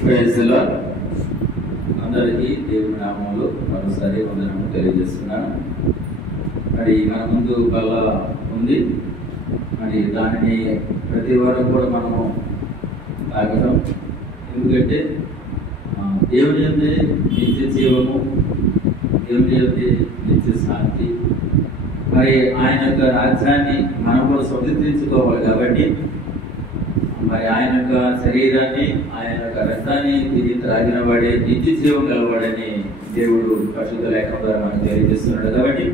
Praise lord. అందరికీ దేవుని నామములో మరోసారి వందనము తెలియజేస్తున్నాను. మరి మన ముందు బల్ల ఉంది. మరి దానిని ప్రతి వారం కూడా మనము తాగడం, ఎందుకంటే దేవుని యందే నిత్య జీవము, దేవుని యందే నిత్య శాంతి, మరి ఆయన యొక్క రాజ్యాన్ని మనం కూడా స్వతంత్రించుకోవాలి. కాబట్టి మరి ఆయన యొక్క శరీరాన్ని, ఆయన యొక్క రక్తాన్ని తిరిగి త్రాగిన వాడే నిత్య జీవం గలవాడని దేవుడు పరిశుద్ధ లేఖనం ద్వారా మనకు తెలియజేస్తున్నాడు. కాబట్టి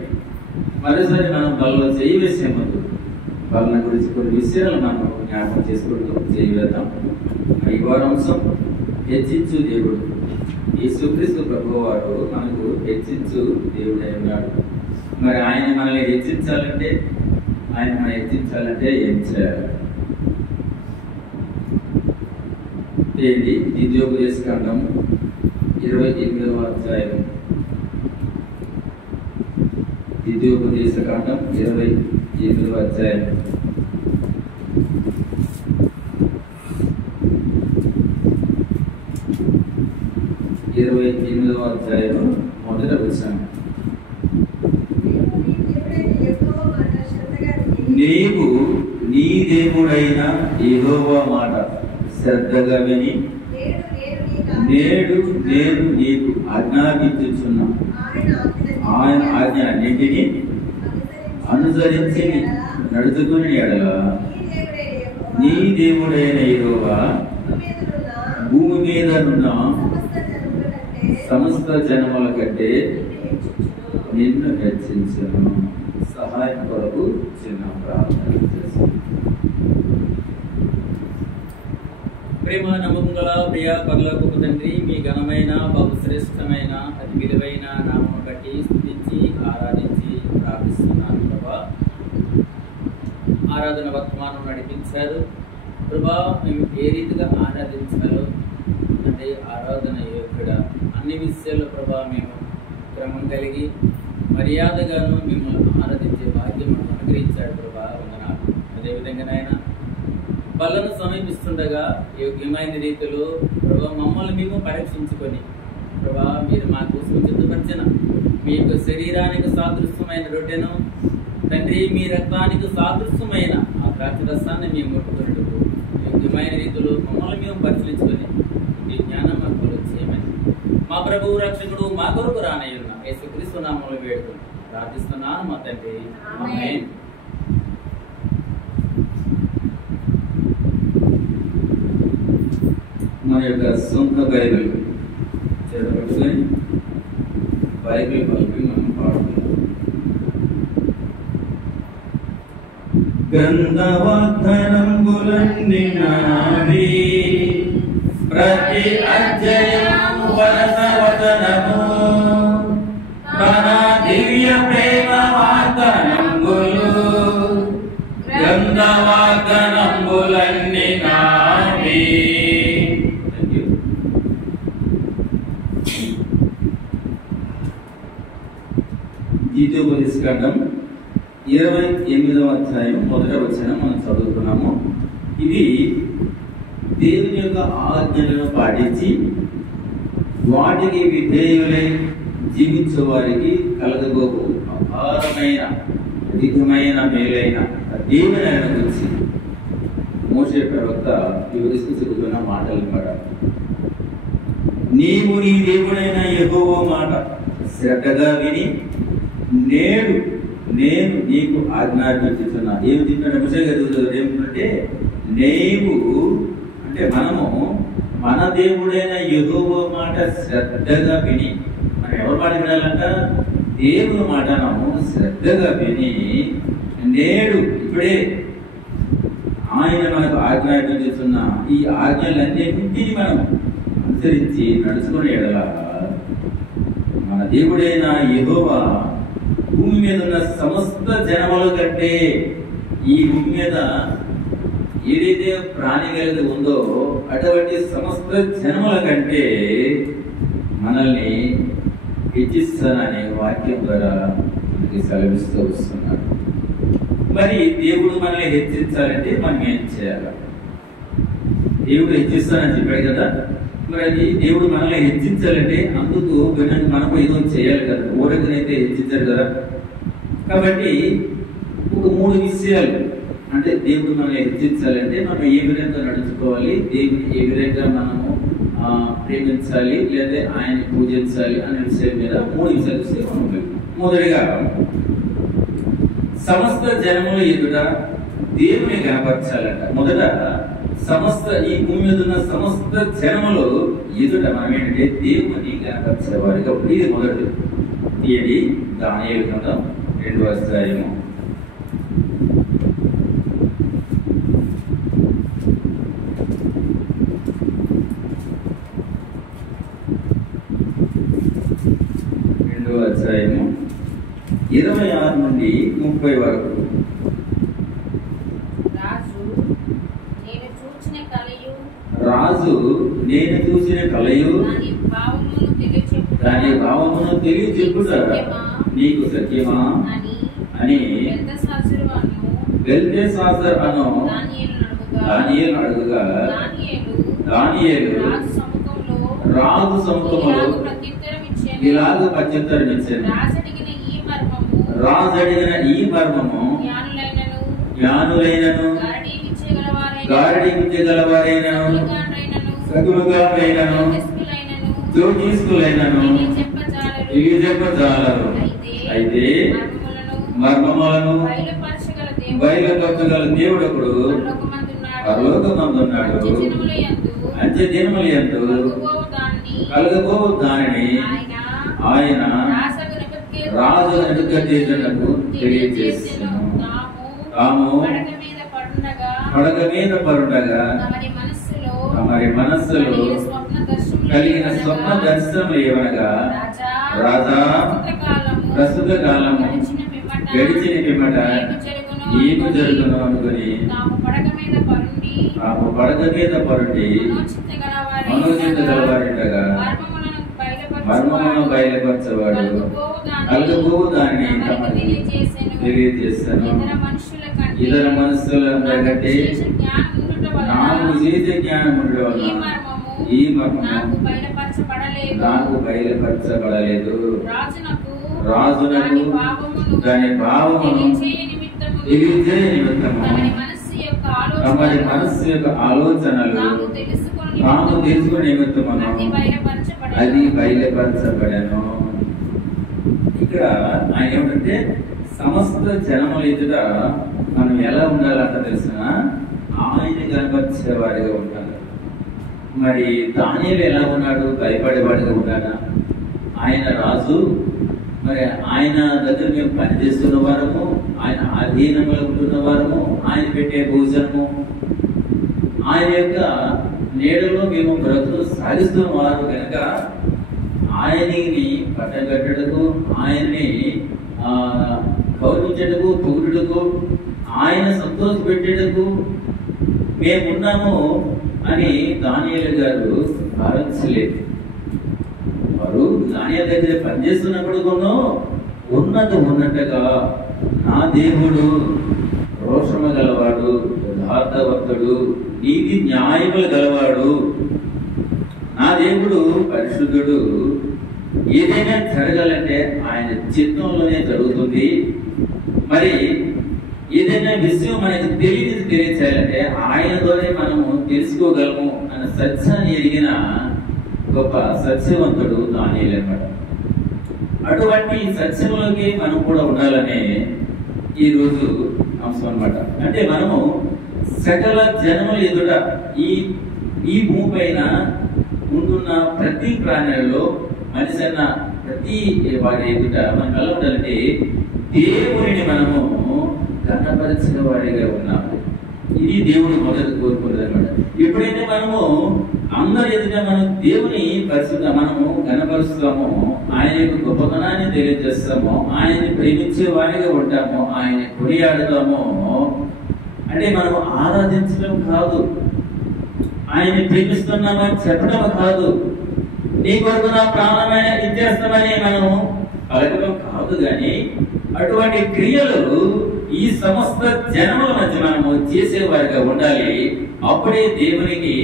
మరోసారి మనం బలలో చేయి వేసే ముందు బలన గురించి కొన్ని విషయాలు మనం జ్ఞాపకం చేసుకుంటూ చేయి వేద్దాం. ఈ వారాంశం హెచ్చించు దేవుడు. యేసుక్రీస్తు ప్రభువు వారు మనకు హెచ్చించు దేవుడై ఉన్నాడు. మరి ఆయన మనల్ని హెచ్చించాలంటే, ఆయన మనం హెచ్చించాలంటే ఏం చేయాలి? ఇది ద్వితీయోపదేశకాండం 28వ అధ్యాయం. ద్వితీయోపదేశకాండం 28వ అధ్యాయం 28వ అధ్యాయం మొదట వచనం. నీవు నీ దేవుడైన యెహోవా మాట శ్రద్ధగా విని నేడు నేను నీకు ఆజ్ఞాపించుచున్న ఆయన ఆజ్ఞ అన్నింటినీ అనుసరించి నడుచుకుని ఎడల నీ దేవుడైన యెహోవా భూమి మీద ఉన్న సమస్త జనముల కంటే నిన్ను హెచ్చించును. సహాయం కొరకు చిన్న ప్రార్థన చేస్తాను. ప్రేమ నమ్మకం గల ప్రియ పరలోకపు తండ్రి, మీ ఘనమైన బహుశ్రేష్టమైన అతి విలువైన నామమును బట్టి స్తుతించి ఆరాధించి ప్రార్థిస్తున్నాను. ప్రభా, ఆరాధన వర్తమానం నడిపించారు ప్రభా. మేము ఏ రీతిగా ఆరాధించాలో అంటే ఆరాధన యోగ్యుడ అన్ని విషయాల్లో ప్రభా మేము క్రమం కలిగి మర్యాదగాను మిమ్మల్ని ఆరాధించే భాగ్యం అనుగ్రహించాడు ప్రభా. వందనాలు. అదేవిధంగా నాయన బలను సమీపిస్తుండగా యోగ్యమైన రీతిలో ప్రభా మమ్మల్ని మేము పరీక్షించుకొని ప్రభా మీరు మా కోసం సిద్ధపరిచిన మీ యొక్క శరీరానికి సాదృశ్యమైన రొట్టెను తండ్రి, మీ రక్తానికి సాదృశ్యమైన ఆ ద్రాక్షరసాన్ని మేము ముట్టుకునేందుకు యోగ్యమైన రీతిలో మమ్మల్ని మేము పరిశీలించుకొని ఈ జ్ఞానం మాకు చేయమని మా ప్రభువు రక్షకుడు మా కొరకు రానయ్యున్న యేసుక్రీస్తు నామములో వేడుకొని ప్రార్థిస్తున్నాను మా తండ్రి. ఆమేన్. మన యొక్క సొంత బైబిల్ చేతపట్టుకొని బైబిల్ పలికి మనం పాడుతున్నాం. గ్రంథవాగ్దానంబులన్నీ నావి, ప్రతి అధ్యాయము వరస వచనము, మన దివ్య ప్రేమ వాగ్దానంబులు, గ్రంథవాగ్దానంబులన్నీ నావి. ద్వితీయోపదేశకాండం 28వ అధ్యాయం మొదట వచనం మనం చదువుకున్నాము. ఇది దేవుని యొక్క ఆజ్ఞలను పాటించి వాటికి విధేయులై జీవించే వారికి కలగబోకు అపారమైన అధికమైన మేలైన దేవుని ఆయన గురించి మోషే ప్రవక్త వివరిస్తూ చెబుతున్న మాటలు మాట. నీవు నీ దేవుడైన యెహోవా మాట శ్రద్ధగా విని నేడు నేను నీకు ఆజ్ఞాపించుతున్నా. ఏమి తింటాడు మోషే గారు? ఏమిటంటే నీవు అంటే మనము మన దేవుడైన యెహోవా మాట శ్రద్ధగా విని, మనం ఎవరి మాట వినాలంట? దేవుని మాట మనము శ్రద్ధగా విని నేడు ఇప్పుడే ఆయన మనకు ఆజ్ఞాపించుతున్న ఈ ఆజ్ఞలన్నింటినీ మనం అనుసరించి నడుచుకుని ఎడల మన దేవుడైన యెహోవా భూమి మీద ఉన్న సమస్త జనముల కంటే, ఈ భూమి మీద ఏదైతే ప్రాణి కలిగి ఉందో అటువంటి సమస్త జనముల కంటే మనల్ని హెచ్చిస్తాననే వాక్యం ద్వారా మనకి సెలవిస్తూ వస్తున్నాడు. మరి దేవుడు మనల్ని హెచ్చరించాలంటే మనం ఏం చేయాలి? దేవుడు హెచ్చిస్తానని చెప్పాడు కదా. మరి అది దేవుడు మనల్ని హెచ్చించాలంటే అందుకు మనకు ఏదో చేయాలి కదా. ఊరకనైతే హెచ్చించారు కదా. కాబట్టి ఒక 3 విషయాలు, అంటే దేవుడు మనల్ని హెచ్చించాలంటే మనం ఏ విధంగా నడుచుకోవాలి, దేవుని ఏ విధంగా మనము ప్రేమించాలి లేదా ఆయన పూజించాలి అనే విషయం మీద 3 విషయాలు. మొదటిగా సమస్త జనముల ఎదుట దేవుని కనపరచాలంట. మొదట సమస్త ఈ భూమి మీద ఉన్న సమస్త జనములు ఎదుట మనం ఏంటంటే దేవుని కనపరిచేవారు. కాబట్టి ఇది మొదటి. ఇది దానియేలు గ్రంథం 2వ అధ్యాయము 26 నుండి 30 వరకు. రాజు నేను చూసిన కలయు దాని భావమును తెలియచెప్పుట నీకు సత్యమా అని బెల్తెషాజరు అను దానియేలు అడుగుగా దానియేలు రాజు సముఖములో ఇలాగ ప్రత్యుత్తరం ఇచ్చాను. రాజు అడిగిన ఈ మర్మము జ్ఞానులైనను గారడీమించగలవారైనను సగులుగానైనను జ్యోతిష్కులైనను ఇవి చెప్పజాలరు. అయితే మర్మములను బయలుపరచగల దేవుడొకడు పరలోకమందున్నాడు. అంత్య దినముల యందు కలుగబోవు దానిని ఆయన రాజు నెబుకద్నెజరునకు తెలియజేసెను. తాము పడగ మీద పరుండగా తమరి మనస్సులో కలిగిన స్వప్న దర్శనములు ఏవనగా, రాజా ప్రస్తుత కాలము గడిచిన పిమ్మట ఏమి జరుగును అనుకుని తాము పడగ మీద పరుండి మనోచింత గలవారిండగా మర్మములను బయలుపరచేవాడు కలుగబోవు దానిని తెలియజేస్తాను. ఇతర మనుషుల కంటే నాకు చేసే జ్ఞానం ఉండడం వల్ల ఈ మర్మము నాకు బయలుపరచబడలేదు. రాజునకు దాని భావమును తెలియజేయ నిమిత్తము తమరి మనస్సు యొక్క ఆలోచనలు తాము తెలుసుకునే నిమిత్తమును అది బయలుపరచబడను. ఇక్కడ ఆయన ఏమిటంటే సమస్త జనముల ఎదుట మనం ఎలా ఉండాలంట తెలిసిన ఆయన కనపరిచేవాడిగా ఉండాలి. మరి దానియేలు ఎలా ఉన్నాడు? భయపడేవాడిగా ఉన్నాడా? ఆయన రాజు, మరి ఆయన దగ్గర మేము పనిచేస్తున్న వారము, ఆయన అధీనంలో ఉంటున్న వారము, ఆయన పెట్టే భోజనము, ఆయన యొక్క నీడలో మేము బ్రతుకులు సాగిస్తున్న వారు కనుక ఆయన్ని పట్టగట్టడకు, ఆయన్ని గౌరవించటకు, పొగుడుటకు, ఆయన సంతోష పెట్టేటకు మేమున్నాము అని దానియేలు గారు భావించలేదు. వారు దానియేలు దగ్గర పనిచేస్తున్నప్పుడు ఉన్నట్టుగా నా దేవుడు రోషము గలవాడు, యథార్థవంతుడు, నీతి న్యాయములు గలవాడు, నా దేవుడు పరిశుద్ధుడు, ఏదైనా జరగాలంటే ఆయన చిత్తంలోనే జరుగుతుంది. మరి ఏదైనా విషయం మనకు తెలియచేయాలంటే ఆయన ద్వారా మనము తెలుసుకోగలము అన్న సత్యాన్ని ఎరిగిన గొప్ప సత్యవంతుడు దానియేలు అన్నమాట. అటువంటి సత్యంలోకి మనం కూడా ఉండాలనే ఈరోజు అంశం అన్నమాట. అంటే మనము సకల జనముల ఎదుట ఈ భూమి పైన ఉంటున్న ప్రతి ప్రాణులలో మనిషి అన్న ప్రతి వారి ఎదుట మనం ఎలా ఉండాలంటే దేవుడిని మనము ఘనపరిచిన వాడిగా ఉన్నాము. ఇది దేవుడు మొదటి కోరుకున్నది అనమాట. ఎప్పుడైతే మనము అందరి ఎదుట మనం దేవుని మనము ఘనపరుస్తామో, ఆయన యొక్క గొప్పతనాన్ని తెలియజేస్తామో, ఆయన్ని ప్రేమించే వాడిగా ఉంటామో, ఆయన్ని కొనియాడుతామో, అంటే మనం ఆరాధించడం కాదు, ఆయన్ని ప్రేమిస్తున్నామని చెప్పడం కాదు, నీ కొరకు నా ప్రాణమైన ఇచ్చేస్తామని మనము పలకడం కాదు. కానీ అటువంటి క్రియలు ఈ సమస్త జనముల మధ్య మనము చేసేవారిగా ఉండాలి. అప్పుడే దేవునికి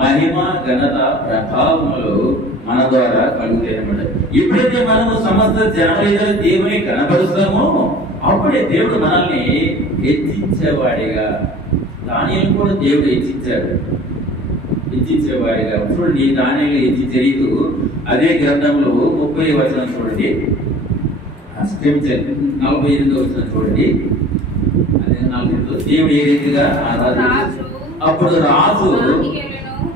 మహిమ, ఘనత, ప్రభావములు మన ద్వారా కలుగుతాయి అన్నమాట. ఎప్పుడైతే మనము సమస్త జనముల దేవుని కనపరుస్తామో అప్పుడే దేవుడు మనల్ని హెచ్చించేవాడిగా, దానిని కూడా దేవుడు హెచ్చించేవాడిగా. చూడండి, దానిని హెచ్చించే రీతు అదే గ్రంథంలో 30వ వచనం చూడండి, 48వ వచనం చూడండి. అదే 48 దేవుడు ఏ రీతిగా ఆరాధించాడు. అప్పుడు రాజు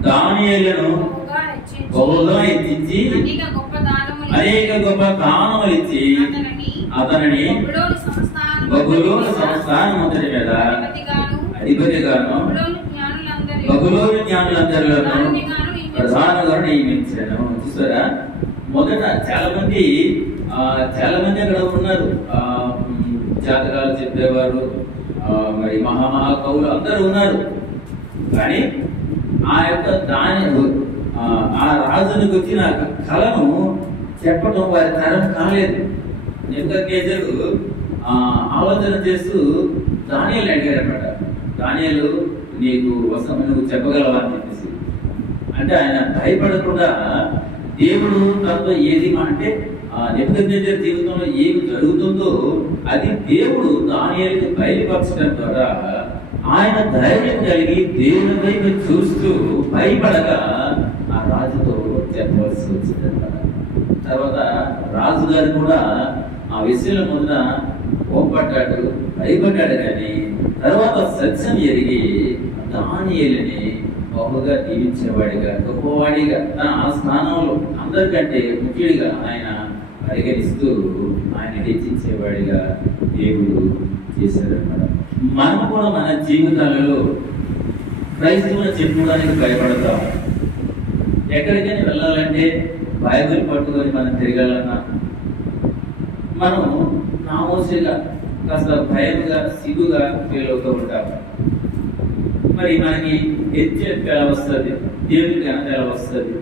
దానియేలును బహుగా హెచ్చించి అనేక గొప్ప దానములు ఇచ్చి అతనిని బబులోను సంస్థానమంతటి మీద అధిపతిగాను బబులోను జ్ఞానులందరిలోనూ ప్రధానంగా నియమించాను. చూసారా, మొదట చాలా మంది అక్కడ ఉన్నారు, జాతకాలు చెప్పేవారు, మరి మహాకవులు అందరూ ఉన్నారు. కానీ ఆ యొక్క ఆ రాజునికి వచ్చిన కళను చెప్పడం వారి తరం కాలేదు. నెబుకద్నెజరు ఆలోచన చేస్తూ దానియేలుని అడిగారన్నమాట. దానియేలు, నీకు నువ్వు చెప్పగలవా అని చెప్పేసి. అంటే ఆయన భయపడకుండా దేవుడు తనతో ఏది అంటే నెబుకద్నెజరు జీవితంలో ఏమి జరుగుతుందో అది దేవుడు దానియేలుకి బయలుపరచడం ద్వారా ఆయన ధైర్యం కలిగి దేవుని వైపు చూస్తూ భయపడగా ఆ రాజుతో చెప్పవలసి వచ్చిందన్నమాట. తర్వాత రాజుగారు కూడా ఆ విషయంలో మొదట కోపడ్డాడు, భయపడ్డాడు. కానీ తర్వాత సత్యం ఎరిగి దానియేలుని బహుగా దీవించేవాడిగా, గొప్పవాడిగా తన ఆ స్థానంలో అందరికంటే ముఖ్యుడిగా ఆయన పరిగణిస్తూ ఆయన హెచ్చించేవాడిగా దేవుడు చేశాడన్నమాట. మనం కూడా మన జీవితాలలో క్రైస్తవుని చెప్పుకోవడానికి భయపడతాం. ఎక్కడికైనా వెళ్ళాలంటే బైబిల్ పట్టుకొని మనం తిరగాలన్నా మనం నామోసిగా కాస్త భయంగా, సిగ్గుగా ఫీల్ అవుతూ ఉంటాం. మరి మనకి హెచ్చరిక ఎలా వస్తుంది, దేవునికి ఘనత ఎలా వస్తుంది?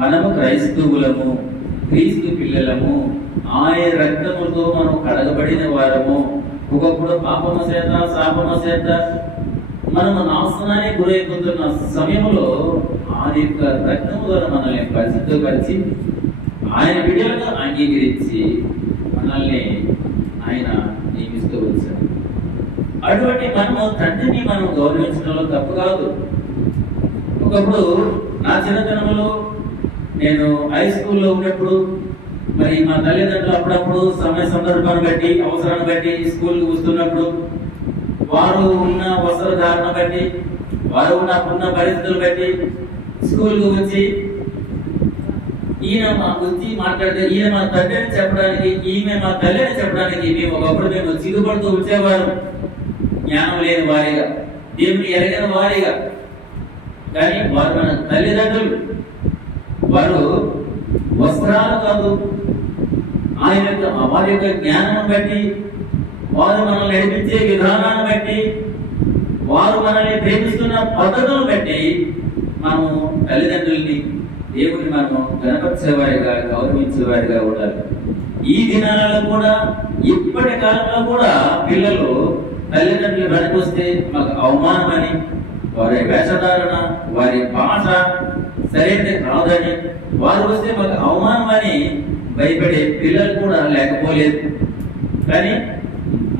మనము క్రైస్తవులము, క్రీస్తు పిల్లలము, ఆయన రక్తముతో మనం కడగబడిన వారము. ఒకప్పుడు పాపమ చేత, శాపమ చేత మనము నాశనానికి గురైపోతున్న సమయంలో ఆయన యొక్క రక్తము ద్వారా మనల్ని పరిశుద్ధపరిచి ఆయన బిడ్డలుగా అంగీకరించి మనల్ని ఆయన నియమిస్తూ వచ్చారు. అటువంటి మనము తండ్రిని మనం గౌరవించడంలో తప్పు కాదు. ఒకప్పుడు నా చిన్నతనంలో నేను హై స్కూల్లో ఉన్నప్పుడు మరి మా తల్లిదండ్రులు అప్పుడప్పుడు సమయ సందర్భాన్ని బట్టి, అవసరాన్ని బట్టి స్కూల్కి వస్తున్నప్పుడు వారు ఉన్న వస్త్రధారణ బట్టి, వారు ఉన్న పరిస్థితులు బట్టి స్కూల్కి వచ్చి ఈయన మా గురించి మాట్లాడితే ఈయన మా తండ్రి అని చెప్పడానికి, ఈమె మా తల్లి అని చెప్పడానికి ఒకప్పుడు మేము సిగ్గుపడుతూ వచ్చేవారు. జ్ఞానం లేని వారిగా, దేవుని ఎరగిన వారిగా. కానీ వారు మన తల్లిదండ్రులు. వారు వస్త్రాలు కాదు, వారి యొక్క జ్ఞానం బట్టి, వారు మనల్ని నడిపించే విధానాన్ని బట్టి, వారు మనల్ని ప్రేమిస్తున్న పద్ధతులను బట్టి మనము తల్లిదండ్రుల్ని, దేవుని మనము గణపరిచేవారిగా, గౌరవించేవారిగా ఉండాలి. ఈ దినాలలో కూడా, ఇప్పటి కాలంలో కూడా పిల్లలు తల్లిదండ్రులు వెనక్కి వస్తే మాకు అవమానమని, వారి వేషధారణ, వారి భాష సరైనది కాదని, వారు వస్తే మాకు అవమానమని భయపడే పిల్లలు కూడా లేకపోలేదు. కానీ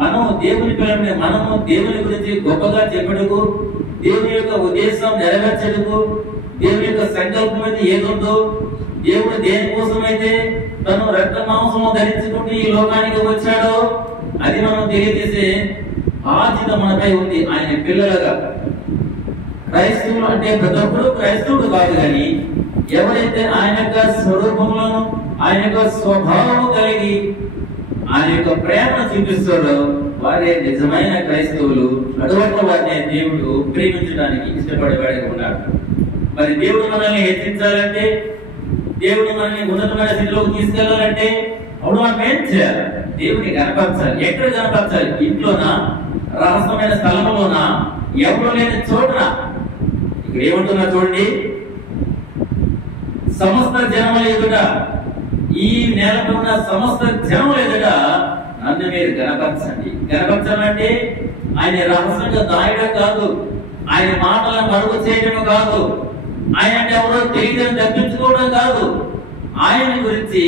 మనము దేవుని పిల్లల్ని, మనము దేవుని గురించి గొప్పగా చెప్పటకు, దేవుని యొక్క ఉద్దేశం నెరవేర్చటకు, దేవుని యొక్క సంకల్పం అయితే ఏదుందో, దేవుడు దేనికోసమైతే తను రక్త మాంసము ధరించుకుంటూ ఈ లోకానికి వచ్చాడో అది మనం తెలియజేసే బాధ్యత మనపై ఉంది. ఆయన పిల్లలుగా క్రైస్తవులు అంటే ప్రతి ఒక్కరు క్రైస్తవుడు కాదు, కానీ ఎవరైతే ఆయన యొక్క స్వరూపములను, ఆయన యొక్క స్వభావం కలిగి ఆయన యొక్క ప్రేమను చూపిస్తారో వారే నిజమైన క్రైస్తవులు. అటువంటి వారిని దేవుడు ప్రేమించడానికి ఇష్టపడేవాడిగా ఉన్నాడు. మరి దేవుడు మనల్ని హెచ్చించాలంటే, దేవుడు మనల్ని ఉన్నతమైన స్థితిలోకి తీసుకెళ్లాలంటే అప్పుడు మనం ఏం చేయాలి? దేవుని కనపరచాలి. ఎక్కడ కనపరచాలి? ఇంట్లోనా, రహస్యమైన స్థలంలోనా, ఎవరు లేని చోటనా? ఇక్కడ ఏమంటున్నా చూడండి, సమస్త జనముల ఎదుట, ఈ నేలపై ఉన్న సమస్త జనముల ఎదుట నన్ను మీరు గణపరచండి. గణపరచాలంటే ఆయన రహస్యంగా దాయడం కాదు, ఆయన మాటలను మరుగు చేయడం కాదు, ఆయన అంటే ఎవరో తెలియదని తప్పించుకోవడం కాదు. ఆయన గురించి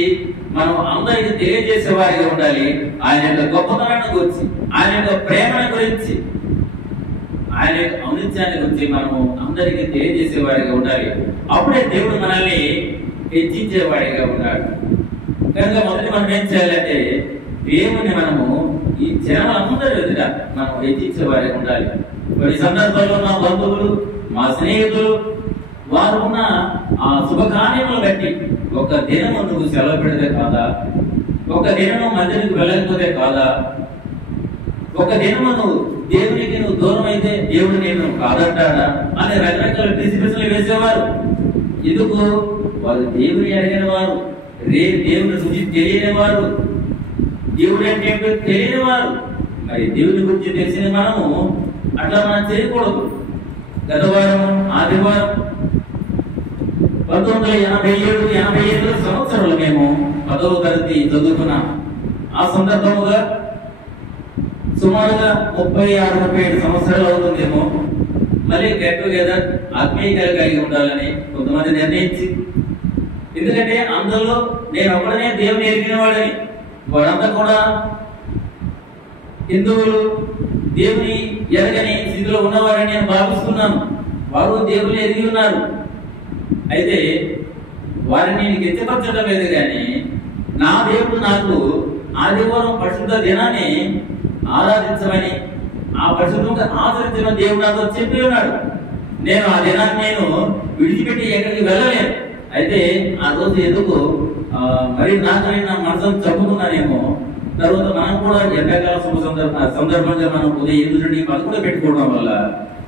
మనం అందరికి తెలియజేసే వారిగా ఉండాలి. ఆయన యొక్క గొప్పతనాన్ని గురించి, ఆయన యొక్క ప్రేమను గురించి, ఆయన యొక్క ఔన్నత్యాన్ని గురించి మనము అందరికి తెలియజేసే వారిగా ఉండాలి. అప్పుడే దేవుడు మనల్ని హెచ్చించేవాడిగా ఉన్నాడు. కనుక మొదటి మనం ఏం చేయాలంటే దేవుని మనము ఈ జనమందరి ఎదుట మనం హెచ్చించే వారిగా ఉండాలి. కొన్ని సందర్భాల్లో మా బంధువులు, మా స్నేహితులు వారు ఉన్న ఆ శుభకార్యములు బట్టి ఒక దినము నువ్వు సెలవు పెడితే కాదా, ఒక దినము మందిరికి వెళ్ళకపోతే కాదా, ఒక దినము నువ్వు దేవునికి నువ్వు దూరం అయితే దేవుడు నేను కాదంటాడా అనే రకరకాల పిసిపిసలు వేసేవారు. ఎందుకు? వారు దేవుని అడిగిన వారు, దేవుని గురించి తెలియని వారు, దేవుడు అంటే ఏంటో తెలియని వారు. మరి దేవుని గురించి తెలిసిన మనము అట్లా మనం చేయకూడదు. గత వారం ఆదివారం 1987 సంవత్సరంలో మేము 10వ తరగతి చదువుకున్నాం. ఆ సందర్భముగా సుమారుగా 36-37 సంవత్సరాలు అవుతుందేమో. మళ్ళీ గెట్ టుగెదర్ ఆత్మీయతలు కలిగి ఉండాలని కొంతమంది నిర్ణయించి, ఎందుకంటే అందులో నేను ఒకడనే దేవుని ఎరిగిన వాడని, వారంతా కూడా హిందువులు దేవుని ఎరగని స్థితిలో ఉన్నవారని నేను భావిస్తున్నాను. వారు దేవుని ఎరిగి ఉన్నారు. అయితే వారిని నేను కించపరచడం లేదు, కానీ నా దేవుడు నాకు ఆదివారం పరిశుద్ధ దినాన్ని ఆరాధించమని, ఆ పరిశుద్ధంగా ఆచరించిన దేవుడు నాతో చెప్పి ఉన్నాడు. నేను ఆ దినాన్ని నేను విడిచిపెట్టి ఎక్కడికి వెళ్ళలేను. అయితే ఆ రోజు ఎందుకు మరి నాకు నా మనసును చంపుకున్నానేమో. తర్వాత మనం కూడా ఎండాకాల శుభ సందర్భంగా మనం ఉదయం 8 నుండి 11 పెట్టుకోవడం వల్ల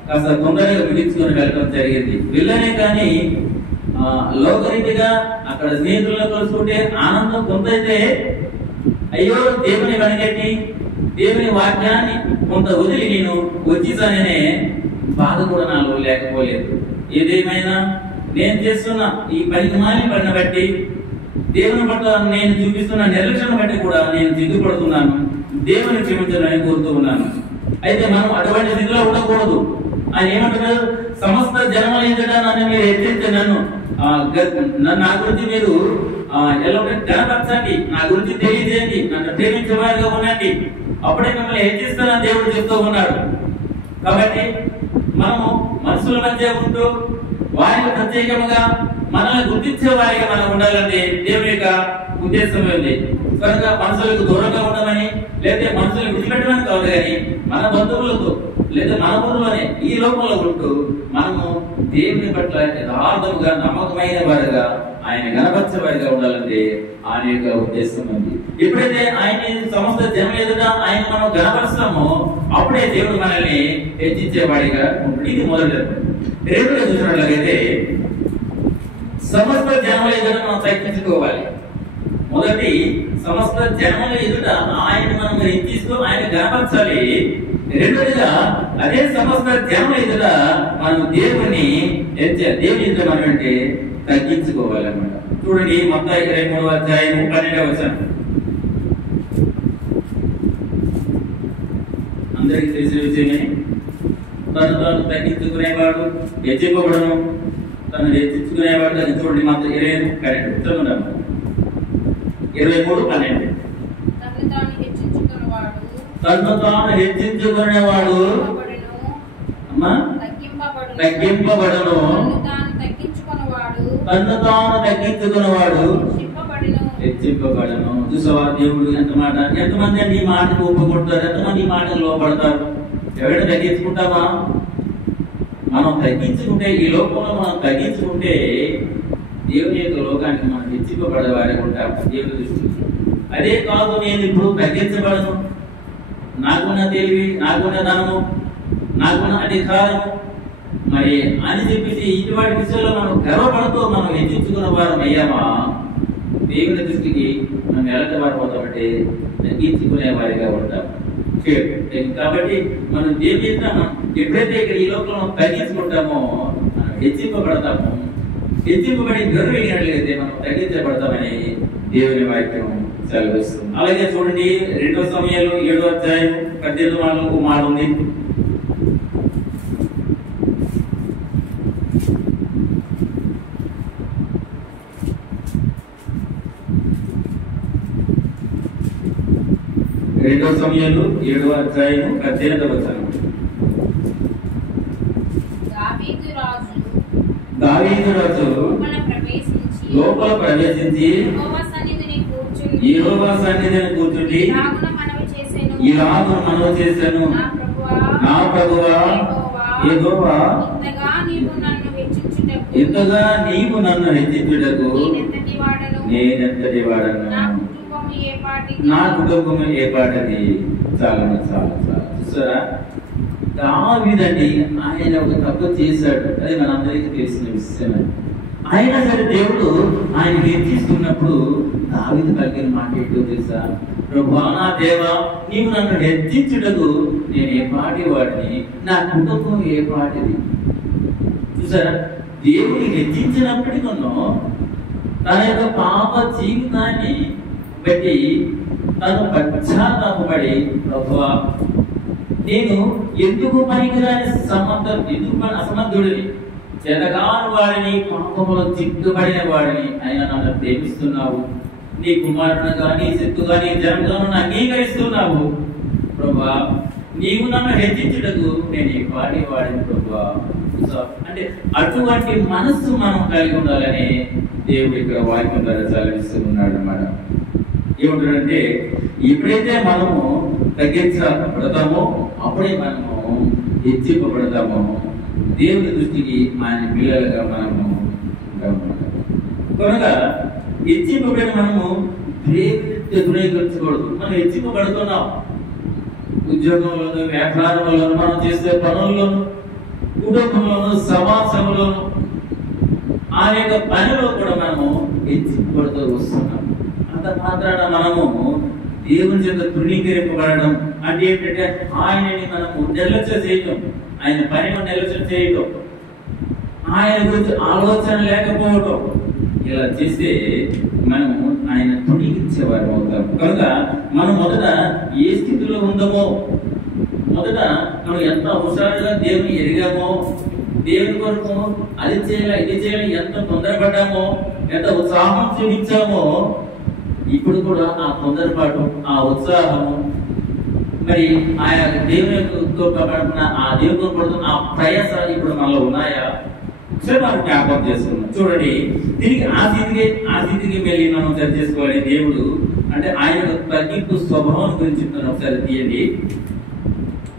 కాస్త తొందరగా విధించుకొని వెళ్ళడం జరిగింది. వెళ్ళనే కానీ లోకరీతిగా అక్కడ స్నేహితులను కలుసుకుంటే ఆనందం కొంతైతే, అయ్యో దేవుని వెనకట్టి దేవుని వాక్యాన్ని కొంత వదిలి నేను వచ్చేసాననే బాధ కూడా నాలో లేకపోలేదు. ఏదేమైనా నేను చేస్తున్న ఈ పరిమాణాన్ని పడిన బట్టి, దేవుని పట్ల నేను చూపిస్తున్న నిర్లక్ష్యం బట్టి కూడా నేను సిగ్గుపడుతున్నాను. దేవుని క్షమించాలని కోరుతూ ఉన్నాను. అయితే మనం అటువంటి స్థితిలో ఉండకూడదు. ఆయన ఏమంటున్నారు? సమస్త జనముల ఎదుట నన్ను మీరు హెచ్చరించి నా గురించి మీరు ఎలా గణపరచండి, నా గురించి తెలియజేయండి, నన్ను ప్రేమించే వారిగా ఉండండి, అప్పుడే మిమ్మల్ని హెచ్చిస్తానని దేవుడు చెప్తూ ఉన్నాడు. కాబట్టి మనము మనుషుల మధ్య ఉంటూ వారిని ప్రత్యేకంగా మనల్ని గుర్తించే వారిగా మనం ఉండాలని దేవుని యొక్క ఉద్దేశం ఉంది. కనుక మనుషులకు దూరంగా ఉండమని లేదా మనుషులను విడిచిపెట్టమని కాదు, కానీ మన బంధువులతో లేదా మన ఊరిలోనే ఈ లోకంలో ఉంటూ మనము దేవుని పట్ల యథార్థముగా నమ్మకమైన వారిగా ఆయన గణపరిచే వారిగా ఉండాలంటే ఆయన యొక్క ఉద్దేశం ఉంది. ఎప్పుడైతే ఆయన సమస్త జనం ఎదుట ఆయన మనం గణపరుస్తామో అప్పుడే దేవుడు మనల్ని హెచ్చించేవాడిగా ఉంటుంది. ఇది మొదటి. రెండుగా చూసినట్లయితే సమస్త జనముల ఎదుట మనం తగ్గించుకోవాలి. మొదటి సమస్త జనముల ఎదుట ఆయన మనం హెచ్చిస్తూ ఆయన గణపరచాలి. రెండోదిగా అదే సమస్త జనముల ఎదుట మనం దేవుని దేవుని ఎదుట మనం అంటే తగ్గించుకోవాలన్నమాట. చూడండి మత్తయి 23వ అధ్యాయం 12వ వచనం. అందరికి తెలిసిన విషయమే. తను తాను తగ్గించుకునేవాడు హెచ్చింపబడను, తను హెచ్చించుకునేవాడు తను. చూడండి మత్తయి 23 కరెక్ట్ చదువున్నాము. 23:12. తను తాను హెచ్చించుకునేవాడు అమ్మా తగ్గింపబడను, తను తాను తగ్గించుకునేవాడు హెచ్చింపబడను. చూసావా దేవుడు ఎంత మాట. ఎంతమంది అండి ఈ మాటకు ఒప్పుకుంటారు? ఎంతమంది ఈ మాటకు లోపడతారు? ఎవరైనా తగ్గించుకుంటామా? మనం తగ్గించుకుంటే, ఈ లోకంలో మనం తగ్గించుకుంటే దేవుని యొక్క లోకానికి మనం హెచ్చింపబడే వారికి ఉంటాం దేవుని దృష్టికి. అదే కాదు నేను ఇప్పుడు తగ్గించబడను, నాకున్న తెలివి, నాకున్న ధనము, నాకున్న అధికారం మరి అని చెప్పేసి ఇటువంటి విషయంలో మనం గర్వపడుతూ మనం హెచ్చించుకున్న వారం అయ్యామా? దేవుని దృష్టికి మనం ఎలాంటి వారు అవుతామంటే తగ్గించుకునే వారిగా ఉంటాం. కాబట్టి మనం దేని చేసినా ఎప్పుడైతే ఇక్కడ ఈ లోకంలో తగ్గించుకుంటామో మనం హెచ్చింపబడతాము. హెచ్చింపబడి గర్వినట్లయితే మనం తగ్గించబడతామని దేవుని వాక్యం సెలవిస్తుంది. అలాగే చూడండి 2 సమయాలు 7వ అధ్యాయం 18వ ఒక మాట ఉంది. రెండవ సమయాలు 7వ అధ్యాయం 18వ వచనం. దావీదు రాజు లోపల ప్రవేశించి యెహోవా సన్నిధిని కూర్చుండి ఇలాగ మనవి చేశాను, నా ప్రభువా యెహోవా, ఇంతగా నీవు నన్ను హెచ్చించుటకు నేనెంతటి వాడను, నా కుటుంబం ఏ పాటది. చాలా చాలా చాలా చూసారా, దావీదండి ఆయన ఒక తప్పు చేశాడు, అది మనందరికీ తెలిసిన విషయమే. అయినా సరే దేవుడు ఆయన హెచ్చిస్తున్నప్పుడు దావీదు కలిగిన మాట ఏంటో తెలుసా? ప్రభువా నా దేవా, నీవు నన్ను హెచ్చించుటకు నేను ఏ పాటి వాడిని, నా కుటుంబం ఏ పాటిది. చూసారా, దేవుని హెచ్చించినప్పటికీ తన యొక్క పాప జీవితాన్ని బట్టి తను పశ్చాత్తాపడి, ప్రభువా నేను ఎందుకు పనికిరాని అసమర్థుడిని, చెదగాని వాడిని, పాపములో చిక్కుబడిన వాడిని అయినా నన్ను ప్రేమిస్తున్నావు, నీ కుమారుడుగా నీ శక్తుగా నీ జన్మలను అంగీకరిస్తున్నావు ప్రభువా, నీవు నన్ను హెచ్చించుటకు నేను ఈ పాటి వాడిని ప్రభువా. అంటే అటువంటి మనస్సు మనం కలిగి ఉండాలని దేవుడు ఇక్కడ వాక్యం ద్వారా చదివిస్తున్నాడు అన్నమాట. ఏమంటాడంటే ఎప్పుడైతే మనము తగ్గించబడతామో అప్పుడే మనము హెచ్చింపబడతామో దేవుని దృష్టికి ఆయన పిల్లలుగా మనము కనుక హెచ్చింపబడిన మనము దేవుని దురేకరించకూడదు. మనం హెచ్చింపబడుతున్నాం ఉద్యోగంలోను, వ్యాపారంలోను, మనం చేసే పనుల్లోను, కుటుంబంలోను, సమాజంలోను, ఆ యొక్క పనిలో కూడా మనము హెచ్చింపబడుతూ వస్తున్నాం. అంత మాత్రాన మనము దేవుని చేత తృణీకరింపబడడం అంటే ఏంటంటే ఆయనని మనము నిర్లక్ష్య చేయటం, ఆయన పనిని నిర్లక్ష్యం చేయటం, ఆయన గురించి ఆలోచన లేకపోవటం, ఇలా చేస్తే మనము ఆయన తృణీకరించేవారు అవుతాం. కనుక మనం మొదట ఏ స్థితిలో ఉందామో, మొదట మనం ఎంత హుషారుగా దేవుని ఎరిగామో, దేవుని కొరకు అది చేయాలి ఇది చేయాలి ఎంత తొందరపడ్డామో, ఎంత ఉత్సాహం చూపించామో, ఇప్పుడు కూడా ఆ తొందరపాటు, ఆ ఉత్సాహము, మరి ఆయన దేవునితో పడుతున్న ఆ దేవుని పడుతున్న ఆ ప్రయాస ఇప్పుడు మనలో ఉన్నాయా? ఒకసారి మనం జ్ఞాపకం చేసుకున్నాం. చూడండి, తిరిగి ఆ స్థితికి వెళ్ళి మనం సరి చేసుకోవాలి. దేవుడు అంటే ఆయన తగ్గింపు స్వభావం గురించి చెప్తున్నాం. ఒకసారి తీయండి,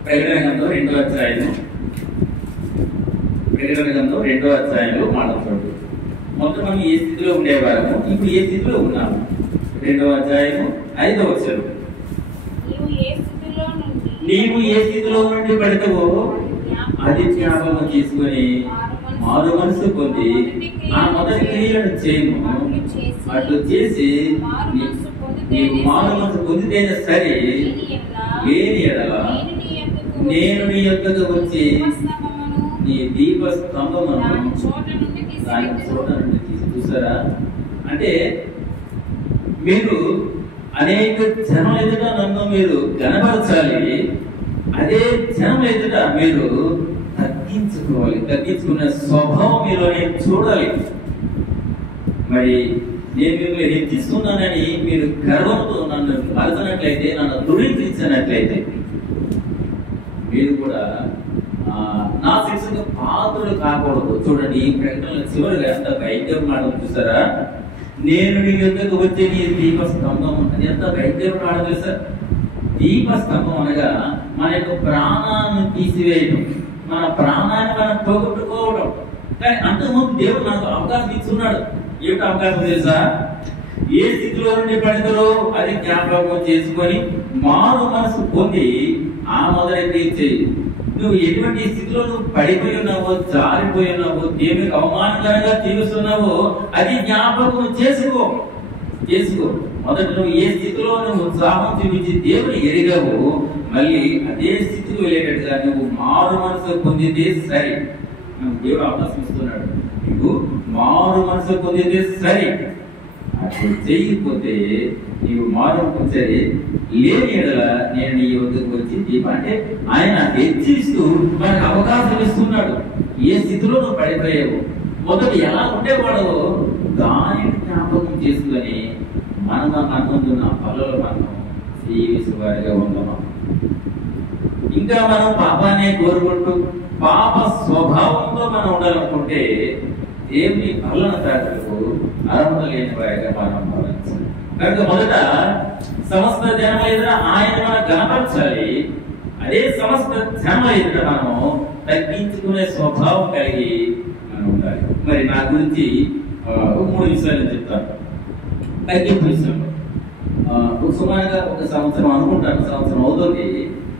ప్రకటన గ్రంథం 2వ అధ్యాయం. ప్రకటన గ్రంథం 2వ అధ్యాయంలో మాట్లాడుతుంది. మొత్తం మనం ఏ స్థితిలో ఉండేవారము, ఇప్పుడు ఏ స్థితిలో ఉన్నాము. 2వ అధ్యాయము 5వ వచనం. నీవు ఏ స్థితిలో నుండి పడతావో అది జ్ఞాపకం చేసుకొని మారు మనసు పొంది ఆ మొదటి క్రియలను చేయము, అట్లు చేసి నీవు మారు మనసు పొందితేనే సరే, లేని ఎడల నేను నీ యొక్కకు వచ్చి నీ దీప స్తంభమును దాని చోట నుండి చూసారా. అంటే మీరు అనేక జనం ఎదుట నన్ను మీరు కనబరచాలి, అదే జనం ఎదుట మీరు తగ్గించుకోవాలి. తగ్గించుకునే స్వభావం మీలో నేను చూడాలి. మరి నేను మిమ్మల్ని హెచ్చిస్తున్నానని మీరు గర్వంతో నన్ను మరచినట్లయితే, నన్ను ధృవీకరించినట్లయితే మీరు కూడా నా శిక్షకు పాత్రలు కాకూడదు. చూడండి, ఈ ప్రకటనలో చివరిగా ఎంత భయంకర మాట చూసారా, నేను నీ యొక్కకు వచ్చే నీ దీపస్తంభం. అది ఎంత భయంకర మాట తెలుసా? దీపస్తంభం అనగా మన యొక్క ప్రాణాన్ని తీసివేయడం, మన ప్రాణాన్ని మనం పోగొట్టుకోవడం. కానీ అంతకుముందు దేవుడు మనకు అవకాశం ఇస్తున్నాడు. ఏమిటి అవకాశం తెలుసా? ఏ స్థితిలో నుండి పడతారో అది జ్ఞాపకం చేసుకొని మారు మనసు పొంది ఆ మొదలైతే చేయి. నువ్వు ఎటువంటి స్థితిలో నువ్వు పడిపోయి ఉన్నావో, జారిపోయి ఉన్నావో, దేవునికి అవమానకరంగా జీవిస్తున్నావో అది జ్ఞాపకం చేసుకో. మొదట నువ్వు ఏ స్థితిలో నువ్వు ఉత్సాహం చూపించి దేవుని ఎరిగావో, మళ్ళీ అదే స్థితికి వెళ్ళేటట్టుగా నువ్వు మారు మనసు పొందితే సరే. దేవుడు అవకాశం ఇస్తున్నాడు, నువ్వు మారు మనసు పొందితే సరే. అప్పుడు చేయకపోతే నీవు మారుకుంటే లేని ఎడల నేను నీ వద్దకు వచ్చి దీపం అంటే ఆయన హెచ్చిస్తూ మనకు అవకాశం ఇస్తున్నాడు. ఏ స్థితిలో నువ్వు పడిపోయావు, మొదట ఎలా ఉండేవాడో దానిని జ్ఞాపకం చేసుకొని మనం ముందున్న పనులు మనం జీవించే వారిగా ఉన్నాం. ఇంకా మనం పాపాన్ని కోరుకుంటూ పాప స్వభావంతో మనం ఉండాలనుకుంటే దేవుని పనులను తాటకు అర్హత లేని వారిగా మనం భావించాలి. కనుక మొదట సమస్త జనం ఎదుట ఆయన మనం గణపరచాలి. అదే సమస్త జనం ఎదుట మనము తగ్గించుకునే స్వభావం కలిగి మనం ఉండాలి. మరి నా గురించి 3 విషయాలు చెప్తాను. తగ్గింపు విషయంలో సుమారుగా 1 సంవత్సరం అనుకుంటాను, సంవత్సరం అవుతుంది.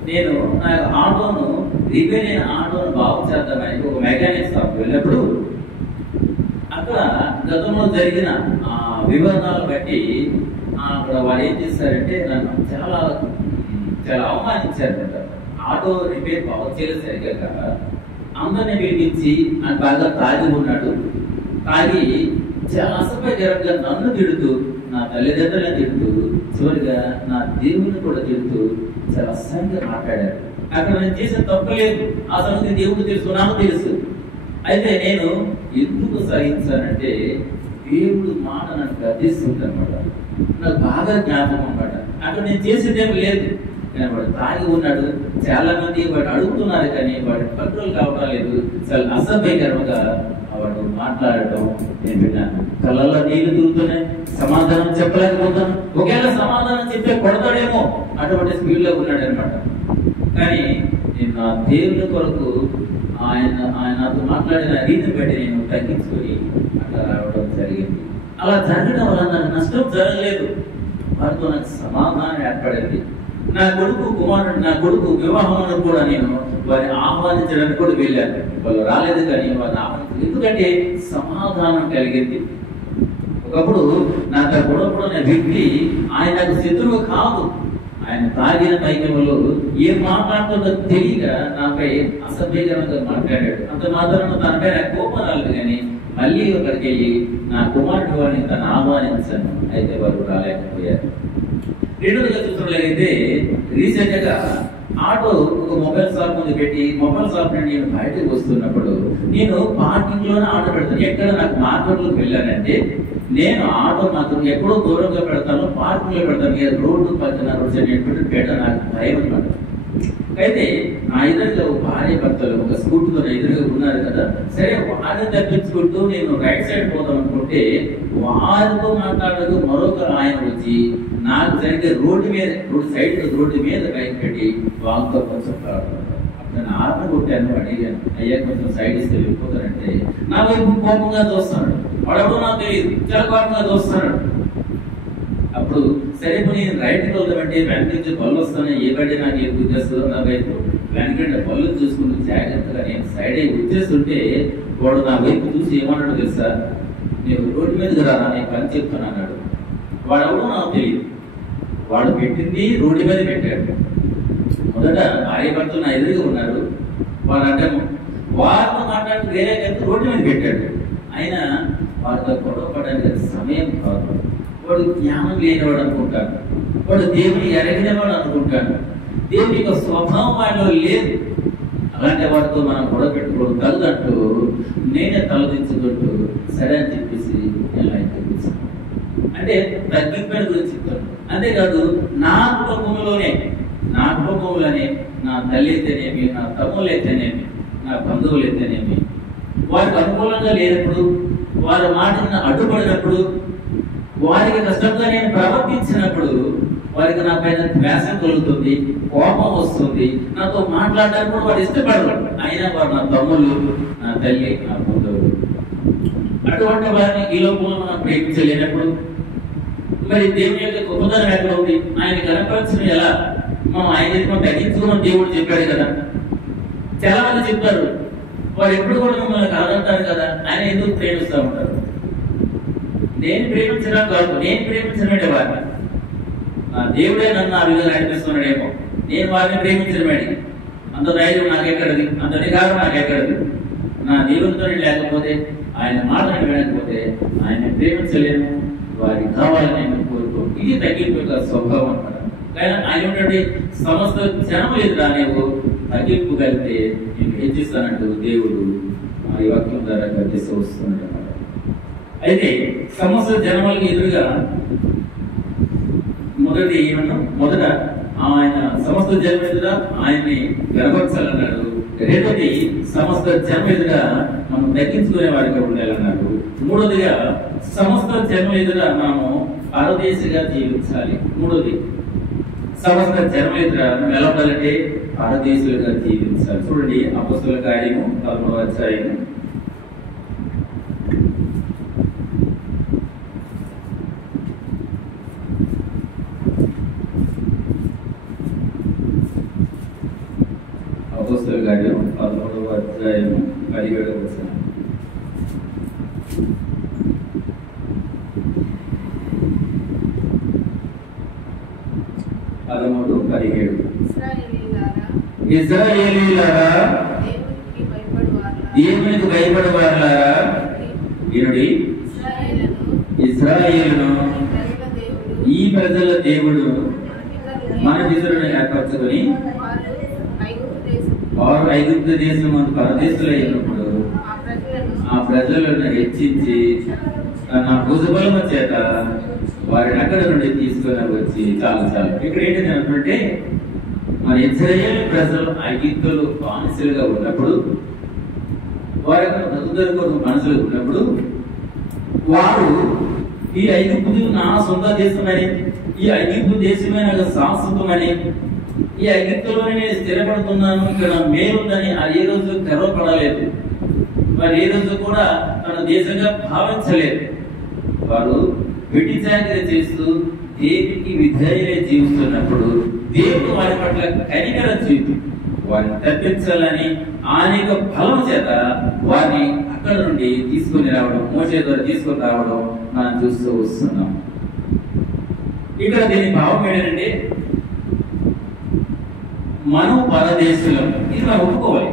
నేను నా ఆటోను రిపేర్ అయిన ఆటోను బాగు చేద్దామని ఒక మెకానిక్ షాప్ వెళ్ళినప్పుడు అక్కడ గతంలో జరిగిన వివాదాలు బట్టి అక్కడ వారు ఏం చేశారంటే నన్ను చాలా చాలా అవమానించారనమాట. ఆటో రిపేర్ బాగు చేయలేదు సరిగ్గా. అందరిని పిలిపించి ఆయన బాగా తాగి ఉన్నాడు. తాగి చాలా అసభ్యకరంగా నన్ను తిడుతూ, నా తల్లిదండ్రులను తిడుతూ, చివరిగా నా దేవుని కూడా తిడుతూ చాలా అసహ్యంగా మాట్లాడారు. అక్కడ నేను చేసిన తప్పు లేదు, ఆ సంగతి దేవుడు తెలుసు, నాకు తెలుసు. అయితే నేను ఎందుకు సహించానంటే దేవుడు మాట నన్ను గర్దిస్తుంది అనమాట. నాకు బాగా జ్ఞాపకం అనమాట. అక్కడ నేను చేసేదేమి లేదు, కానీ వాడు తాగి ఉన్నాడు. చాలా మంది వాడు అడుగుతున్నారు కానీ వాడు కంట్రోల్ కావడం లేదు. చాలా అసభ్యకరంగా వాడు మాట్లాడటం నేను విన్నాను. కళ్ళల్లో నీళ్లు తిరుగుతున్నాయి, సమాధానం చెప్పలేకపోతాను. ఒకవేళ సమాధానం చెప్తే కొడతాడేమో అటువంటి స్పీడ్ లో ఉన్నాడు అనమాట. కానీ నేను నా దేవుని కొరకు ఆయన నాతో మాట్లాడిన రీతిని బట్టి నేను తగ్గించుకొని అట్లా రావడం జరిగింది. అలా జరగడం వల్ల నాకు నష్టం జరగలేదు, వారితో నాకు సమాధానం ఏర్పడింది. నా కొడుకు వివాహం కూడా నేను వారిని ఆహ్వానించడానికి కూడా వెళ్ళాను. వాళ్ళు రాలేదు కానీ వారిని ఆహ్వానించారు, ఎందుకంటే సమాధానం కలిగింది. ఒకప్పుడు నాతో గొడవపడిన వ్యక్తి ఆయన నాకు శత్రువు కాదు. ఆయన తాగిన మైకంలో ఏం మాట్లాడుతుందో తెలియక నాపై అసభ్యకరంగా మాట్లాడాడు. అంత మాత్రం తనపై నాకు కోపం రాలేదు. కానీ మళ్ళీ అక్కడికి వెళ్ళి నా కుమారుడు వారిని తను ఆహ్వానించాను. అయితే వారు రాలేకపోయారు. రెండోదిగా చూసినట్లయితే రీసెంట్ గా ఆటో ఒక మొబైల్ షాప్ ముందు పెట్టి మొబైల్ షాప్ నుండి నేను బయటకు వస్తున్నప్పుడు నేను పార్కింగ్ లోనే ఆటో పెడతాను. ఎక్కడ నాకు మార్కెట్లోకి వెళ్ళానంటే నేను ఆటో మాత్రం ఎక్కడో దూరంగా పెడతాను, పార్కింగ్ లో పెడతాను. రోడ్డు పక్కన పెట్టడం నాకు భయం అనమాట. అయితే నా ఎదురుగా భార్య భర్తలు ఒక స్కూటీతో ఎదురుగా ఉన్నారు కదా, సరే వారిని తప్పించుకుంటూ నేను రైట్ సైడ్ పోతాం అనుకుంటే వారితో మాట్లాడదు మరొక ఆయన వచ్చి నాకు జరిగే రోడ్డు మీద బైక్ పెట్టి వాళ్ళతో కొంచెం నేను ఆత్మ కొట్టాను. అడిగాను, అయ్యా కొంచెం సైడ్ ఇస్తే వెళ్ళిపోతానంటే నా వైపు కోపంగా చూస్తాడు. వాడెవడో నాకు తెలియదు, చాలా కోపంగా చూస్తాడు. అప్పుడు సరే నేను రైట్కి వెళ్తామంటే వెనక నుంచి పళ్ళు వస్తాను, ఏ బండి నాకు ఎక్కువ చేస్తుందో నా వైపు వెనకంటే పళ్ళు చూసుకుంటూ జాగ్రత్తగా నేను సైడ్ అయ్యి వచ్చేస్తుంటే వాడు నా వైపు చూసి ఏమన్నాడు తెలుసా, నేను రోడ్డు మీదకి రానా, నేను పని చెప్తాను అన్నాడు. వాడు ఎవడో నాకు తెలియదు. వాడు పెట్టింది రోడ్డు మీద పెట్టాడు. మొదట భార్య భర్తలు నా ఎదురుగా ఉన్నారు. వాడు అంటాము వారితో మాట్లాడి వేరే వ్యక్తి రోడ్డు మీద పెట్టాడు. అయినా వారితో గొడవ పడడానికి సమయం కాదు. వాడు జ్ఞానం లేనివాడు అనుకుంటాడు, వాడు దేవుని ఎరగినవాడు అనుకుంటాడు. దేవుని యొక్క స్వభావం వాడిలో లేదు. అలాంటి వాడితో మనం గొడవ పెట్టుకోవడం తల్లిదంటూ నేనే తలదించుకుంటూ సరే అని చెప్పేసి ఎలా చూపిస్తాను అంటే తగ్గిపోయిన గురించి చెప్తాను. అంతేకాదు నా కుటుంబంలోనే నా తల్లి అయితేనేమి, నా తమ్ముళ్ళు అయితేనేమి, నా బంధువులు అయితేనేమి వారికి అనుకూలంగా లేనప్పుడు, వారి మాటను అడ్డుపడినప్పుడు, వారికి కష్టంగా నేను ప్రవర్తించినప్పుడు వారికి నా పైన ద్వేషం కలుగుతుంది, కోపం వస్తుంది. నాతో మాట్లాడడానికి కూడా వాడు ఇష్టపడరు. అయినా వారు నా తమ్ముళ్ళు, నా తల్లి, నా బంధువులు. అటువంటి వారిని ఈ లోపల మనం ప్రేమించలేనప్పుడు మరి దేవుని యొక్క గొప్పతనం ఎక్కడ ఉంది? ఆయన కనపరచడం ఎలా? మనం ఆయన తగ్గించుకున్నాం దేవుడు చెప్పాడు కదా. చాలా మంది చెప్తారు వారు ఎప్పుడు కూడా మిమ్మల్ని కాదంటారు కదా, ఆయన ఎందుకు ప్రేమిస్తూ ఉంటారు? నేను ప్రేమించడం కాదు, నేను ప్రేమించడమే వారిని. నా దేవుడే నన్ను ఆ విధంగా నడిపిస్తున్నాడేమో, నేను వారిని ప్రేమించడమే. అంత ధైర్యం నాకెక్కడది, అంత అధికారం నాకెక్కడది. నా దేవునితో లేకపోతే, ఆయన మాటను వినకపోతే ఆయన ప్రేమించలేను. వారికి కావాలని ఆయన కోరుకో. ఇది తగ్గింపు యొక్క స్వభావం అన్నమాట. కానీ ఆయన ఉన్నటువంటి సమస్త జనం ఎదురా నీవు తగ్గింపు కలిగితే నేను హెచ్చిస్తానంటూ దేవుడు ఈ వాక్యం ద్వారా గర్తిస్తూ వస్తున్నాడు అన్నమాట. అయితే సమస్త జనములకు ఎదురుగా మొదట ఆయన సమస్త జనం ఎదురా ఆయన్ని గర్వపరచాలన్నాడు. రెండోది సమస్త జనం ఎదురా మనం తగ్గించుకునే వాడిగా ఉండాలన్నాడు. మూడోదిగా సమస్త జనం ఎదురా మనము పరదేశిగా జీవించాలి. మూడోది సమస్త జనం ఎదురా మనం ఎలా ఉండాలంటే పరదేశులుగా జీవించాలి. చూడండి అపొస్తలుల కార్యము 13వ అధ్యాయము అపొస్తలుల కార్యం 13వ అధ్యాయము 17వ వచనం. ఇశ్రాయేలీయులారా దేవునికి భయపడువారులారా వినుడి, ఇశ్రాయేలును ఈ ప్రజల దేవుడు మన పితరులను ఏర్పరచుకొని వారు ఐగుప్తు దేశం మందు పరదేశులు అయినప్పుడు ఆ ప్రజలను హెచ్చించి తన భుజబలము చేత వారిని అక్కడ నుండి తీసుకొని వచ్చి చాలు ఇక్కడ ఏంటంటే అంటే మన ఇశ్రాయేలు ప్రజలు ఐగుప్తులు బానిసలుగా ఉన్నప్పుడు వారి బ్రతుకుదల కోసం మనసులు ఉన్నప్పుడు వారు ఈ ఐగుప్తు నా సొంత దేశమని, ఈ ఐగుప్తు దేశమే నాకు శాశ్వతమని, ఈ ఐగుప్తులోనే నేను స్థిరపడుతున్నాను, ఇక్కడ మేలుందని ఏ రోజు గర్వపడలేదు. వారు ఏ రోజు కూడా తన దేశంగా భావించలేదు. వారు వెట్టి చాకరీ చేస్తూ దేవునికి విధేయులై జీవిస్తున్నప్పుడు దేవుడు వారి పట్ల కనికరం చూపి వారిని తప్పించాలని అనేక బలం చేత వారిని అక్కడ నుండి తీసుకొని రావడం, మోషే ద్వారా తీసుకొని రావడం మనం చూస్తూ వస్తున్నాం. ఇక్కడ దీని భావం ఏంటంటే మనం పరదేశులం. ఇది మనం ఒప్పుకోవాలి.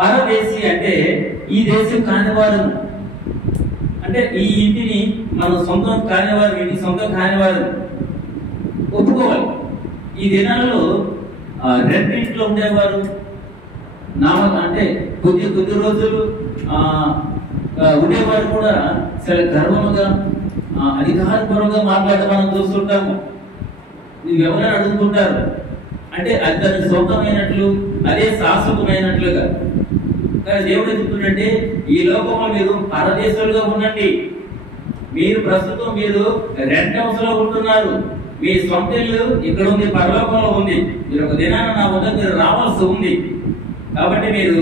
పరదేశీ అంటే ఈ దేశం కానివారు, అంటే ఈ ఇంటిని మనం సొంతం కానివారు, ఇంటికి సొంతం కానివారు ఒప్పుకోవాలి. ఈ దినాలలో రెండింట్లో ఉండేవారు అంటే కొద్ది రోజులు ఉండేవారు కూడా చాలా గర్వంగా అధికారపూర్వకంగా మాట్లాడడం మనం చూస్తుంటాము. నువ్వు ఎవరైనా అడుగుతుంటారు అంటే అది దానికి సొంతమైనట్లు, అదే శాశ్వతమైనట్లుగా. కానీ దేవుడు చెప్తుందంటే ఈ లోకంలో మీరు పరదేశులుగా ఉండండి. మీరు ప్రస్తుతం మీరు రెంట్ హౌస్ లో ఉంటున్నారు. మీ సొంత ఇల్లు ఇక్కడ ఉంది, పరలోకంలో ఉంది. మీరు ఒక దినాన నా వద్ద మీరు రావాల్సి ఉంది. కాబట్టి మీరు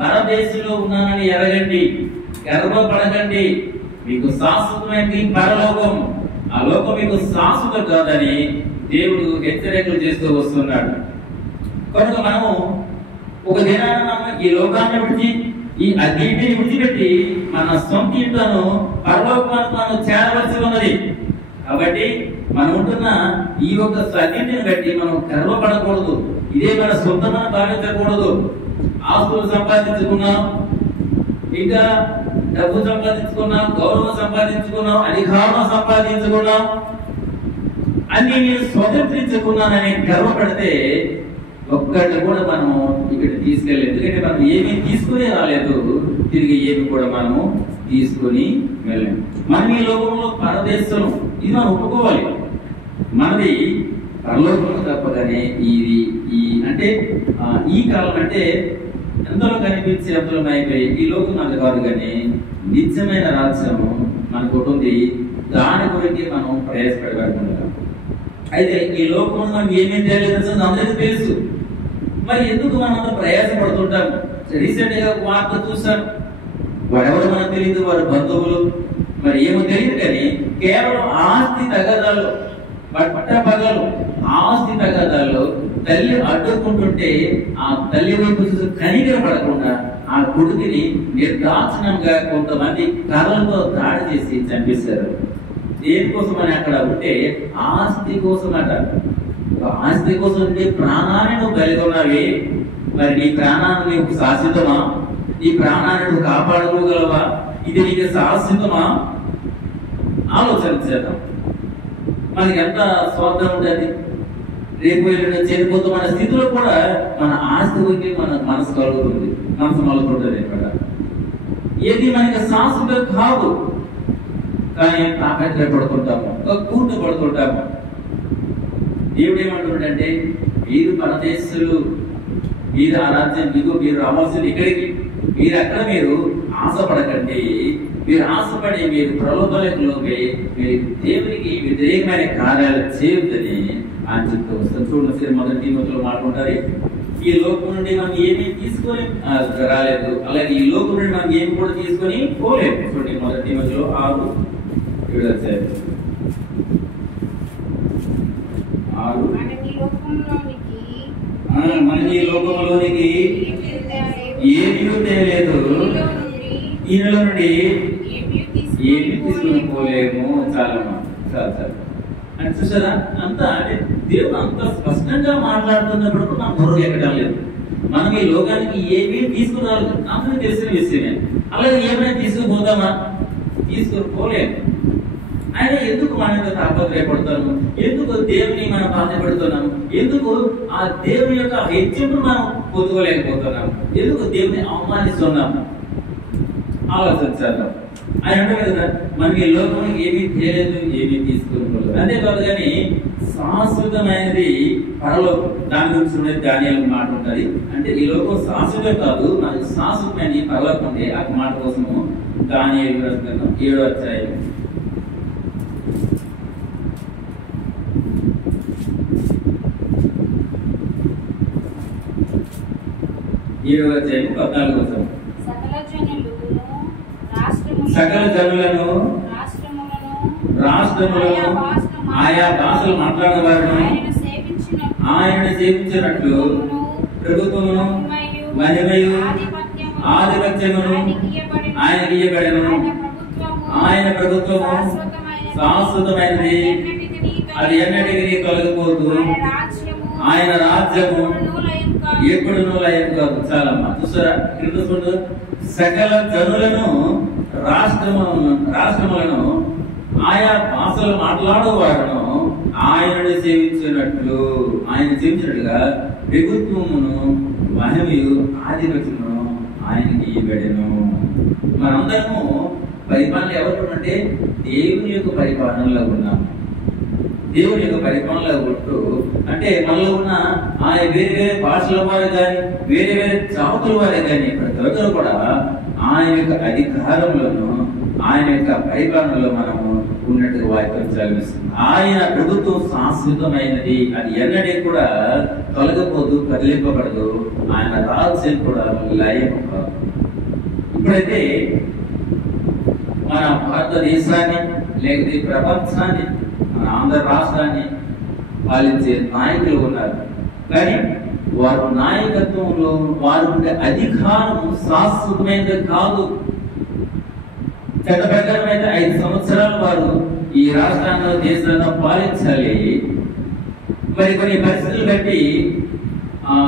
పరదేశంలో ఉన్నానని ఎరగండి, గర్వపడకండి. మీకు శాశ్వతమైనది పరలోకం, ఆ లోకం మీకు శాశ్వతం కాదని దేవుడు హెచ్చరికలు చేస్తూ వస్తున్నాడు. కనుక మనము ఒక దినాన ఈ లోకాన్ని విడిచి, ఈ అగ్నిని విడిచిపెట్టి మన సొంత ఇంట్లోను పరలోకాన్ని మనం చేరవలసి ఉన్నది. కాబట్టి మనం ఉంటున్న ఈ యొక్క సత్యని బట్టి మనం గర్వపడకూడదు. ఇదే మన సొంతమని భావించకూడదు. ఆస్తులు సంపాదించుకున్నాం, ఇంకా డబ్బు సంపాదించుకున్నాం, గౌరవం సంపాదించుకున్నాం, అధికారం సంపాదించుకున్నాం, అన్ని నేను స్వతంత్రించుకున్నానని గర్వపడితే ఒక్కళ్ళు కూడా మనం ఇక్కడ తీసుకెళ్ళలేదు. ఎందుకంటే మనం ఏమీ తీసుకుని రాలేదు, తిరిగి ఏమి కూడా మనము తీసుకుని వెళ్ళాము. మనం ఈ లోకంలో పరదేశం, ఇది మనం ఒప్పుకోవాలి. మనది పరలోకం తప్పగానే ఈ అంటే ఈ కాలం అంటే ఎంతలో కనిపించే ఎంతలో అయిపోయి ఈ లోకం మనకు కాదు, కానీ నిత్యమైన రాజ్యము మనకు ఉంది. దాని గురించి మనం ప్రయాసపడబడుతున్నాం. అయితే ఈ లోకంలో మనం ఏమేమి తెలియదు అందరికీ తెలుసు. మరి ఎందుకు మనం ప్రయాసపడుతుంటాం? రీసెంట్ గా వార్త చూసాం. వారెవరు మనకు తెలియదు, వారి బంధువులు మరి ఏమో తెలియదు, కానీ కేవలం ఆస్తి తగాదాలు, పట్టపగలు ఆస్తి తగాదాల్లో తల్లి అడ్డుకుంటుంటే ఆ తల్లి వైపు కనికర పడకుండా ఆ కొడుకుని నిర్దాక్షిణంగా కొంతమంది కర్రలతో దాడి చేసి చంపేశారు. దేనికోసం అని అక్కడ ఉంటే ఆస్తి కోసం అట. ఆస్తి కోసం ఉంటే ప్రాణాన్ని నువ్వు కలిగి ఉన్నావి. మరి నీ ప్రాణాన్ని నీకు శాశ్వతమా? నీ ప్రాణాన్ని నువ్వు కాపాడుకోగలవా? ఇది నీకు శాశ్వతమా? ఆలోచన చేద్దాం. మనకి ఎంత స్వార్థం ఉంటుంది. రేపు చేరిపోతూ మన స్థితిలో కూడా మన ఆస్తి గురించి మన మనసు కలుగుతుంది, మనసు మొదలుకుంటుంది అనమాట. ఏది మనకి శాశ్వతం కాదు, కానీ తాపత్రయపడుతుంటాము, కూర్టు పడుతుంటాము. దేవుడు ఏమంటున్నాడంటే, మీరు పరదేశులు, మీరు ఆ రాజ్యం మీకు మీరు రావాల్సింది ఇక్కడికి, మీరు అక్కడ మీరు ఆశపడకండి. మీరు ఆశపడి మీరు ప్రలోభాలలోకి మీరు దేవునికి వ్యతిరేకమైన కార్యాలు చేయొద్దని ఆయన చెప్తూ వస్తారు. చూడండి, మొదటి తిమోతిలో మాట్లాడుకుంటారు, ఈ లోకం నుండి మనం ఏమీ తీసుకొని రాలేదు, అలాగే ఈ లోకం నుండి మనం ఏమి కూడా తీసుకొని పోలేదు. చూడండి, మొదటి తిమోతిలో 6:7 మనం ఈ లోకంలోనికి ఏమీ తేలేదు, ఈయనలో నుండి ఏమీ తీసుకుని పోలేము. చాలా అని చూసారా, అంతా అంటే దేవుడు అంత స్పష్టంగా మాట్లాడుతున్నప్పుడు మనం బుర్ర ఎక్కడం లేదు. మనం ఈ లోకానికి ఏమీ తీసుకురాలేదు, అందరికీ తెలిసిన విషయమే. అలాగే ఏమైనా తీసుకుపోతామా? తీసుకుని పోలేము. ఆయన ఎందుకు మన యొక్క తాపత్రయపడతాము? ఎందుకు దేవుని మనం బాధపడుతున్నాము? ఎందుకు ఆ దేవుని యొక్క హెచ్చింపును మనం పొందుకోలేకపోతున్నాము? ఎందుకు దేవుని అవమానిస్తున్నాము? ఆలోచించాలి. ఆయన అంటే కదా, మనకి లోకానికి ఏమీ తెలియదు, ఏమీ తీసుకోలేదు. అంతేకాదు కానీ శాశ్వతమైనది పరలోకం. దాని గురించి దానియాలు మాట ఉంటుంది. అంటే ఈ లోకం శాశ్వతం కాదు, మనకి శాశ్వతమైన పరలోకం ఉంది. ఆ మాట కోసము దానియాలు 7వ అధ్యాయం 14వ వచనం. సకల జనులను రాష్ట్రములను ఆయా భాషలు మాట్లాడే వారిని ఆయనను సేవించినట్లు ప్రభుత్వమును మహిమయు ఆధిపత్యమును ఆయనకి ఇయ్యబడెను. ఆయన ప్రభుత్వము శాశ్వతమైనది, అది ఎన్నటికీ కలుగుపోదు. ఆయన రాజ్యము ఎప్పుడునూ లయం కాదు. చాలా చూసారా, సకల జనులను రాష్ట్రములను ఆయా భాషలు మాట్లాడేవారును ఆయనను సేవించినట్లుగా ప్రభుత్వమును మహిమయు ఆధిపత్యమును ఆయనకి ఇవ్వబడెను. మనందరము పరిపాలన ఎవరు అంటే దేవుని యొక్క పరిపాలనలో ఉన్నాము. దేవుని యొక్క పరిపాలనలో ఉంటూ అంటే మనలో ఉన్న ఆయన వేరే వేరే భాషల వారే కానీ వేరే వేరే జాతుల వారే కానీ ప్రతి ఒక్కరు కూడా ఆయన యొక్క అధికారంలోను ఆయన యొక్క పరిపాలనలో మనము ఉన్నట్టుగా వాక్యం చదివిస్తుంది. ఆయన ప్రభుత్వం శాశ్వతమైనది, అది ఎన్నడూ కూడా తొలగిపోదు, కదిలింపబడదు. ఆయన రాజ్యం కూడా లయం కాదు. ఇప్పుడైతే మన భారతదేశాన్ని లేకపోతే ప్రపంచాన్ని, మన ఆంధ్ర రాష్ట్రాన్ని పాలించే నాయకులు ఉన్నారు. కానీ వారు నాయకత్వంలో వారు ఉండే అధికారం శాశ్వతమైనది కాదు. చట్ట ప్రకారం అయితే 5 సంవత్సరాలు వారు ఈ రాష్ట్రాన్ని దేశాన్ని పాలించాలి. మరి కొన్ని పరిస్థితులు బట్టి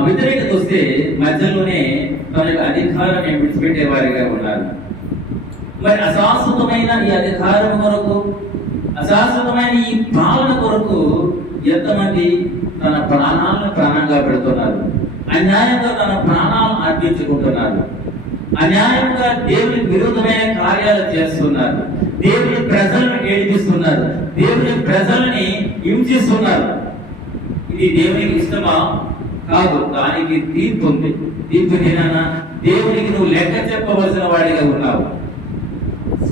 వ్యతిరేకత వస్తే మధ్యలోనే తన యొక్క అధికారాన్ని విడిచిపెట్టే వారిగా ఉన్నారు. మరి అశాశ్వతమైన ఈ అధికారం కొరకు, అశాశ్వతమైన ఈ పాలన కొరకు ఎంతమంది తన ప్రాణాలను ప్రాణంగా పెడుతున్నారు, అన్యాయంగా తన ప్రాణాలను అర్పించుకుంటున్నారు, అన్యాయంగా దేవునికి విరుద్ధమైన కార్యాలు చేస్తున్నారు, దేవుని ప్రజలను ఏడిపిస్తున్నారు, దేవుని ప్రజలని హింసిస్తున్నారు. ఇది దేవునికి ఇష్టమా? కాదు. దానికి తీర్పు ఉంది. తీర్పు ఏదైనా దేవునికి నువ్వు లెక్క చెప్పవలసిన వాడిగా ఉన్నావు.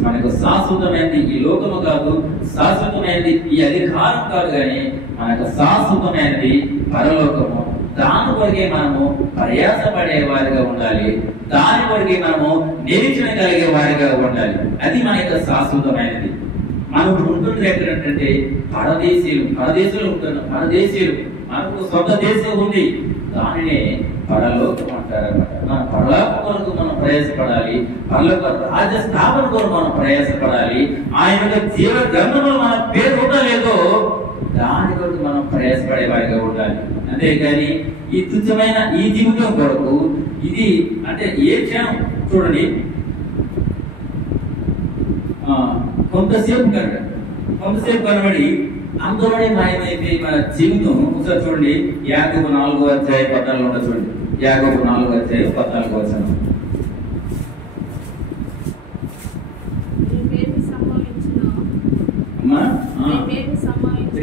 మనకు శాశ్వతమైనది ఈ లోకము కాదు, శాశ్వతమైనది ఈ అధికారం కాదు, కానీ మనకు శాశ్వతమైనది పరలోకము. దాని కొరకే మనము ప్రయాసపడే వారిగా ఉండాలి, దాని కొరకే మనము నిరీక్షణ కలిగే వారిగా ఉండాలి. అది మన యొక్క శాశ్వతమైనది. మనం ఉంటుంది ఎక్కడంటే పరదేశీయులు ఉంటున్నాం. పరదేశీయులు మనకు సొంత దేశం ఉంది, దానినే పరలోకం అంటారన్నమాట. మన పరలోక కొరకు మనం ప్రయాసపడాలి, పరలోక రాజ్య స్థాపన కొరకు మనం ప్రయాసపడాలి. ఆయన యొక్క జీవ గ్రంథంలో మన పేరు ఉండలేదో దాని కొరకు మనం ప్రయాసపడే వారిగా ఉండాలి. అంతేగాని ఈ తుచ్చమైన ఈ జీవితం కొరకు ఇది అంటే ఏ క్షణం చూడండి, కొంతసేపు కంటే కొంతసేపు కనబడి అందులోనే మాయమైపోయి మన జీవితం. ఒకసారి చూడండి, యాకోబు 4:14 ఉంటుంది చూడండి. యాకోబు 4:14 అమ్మా,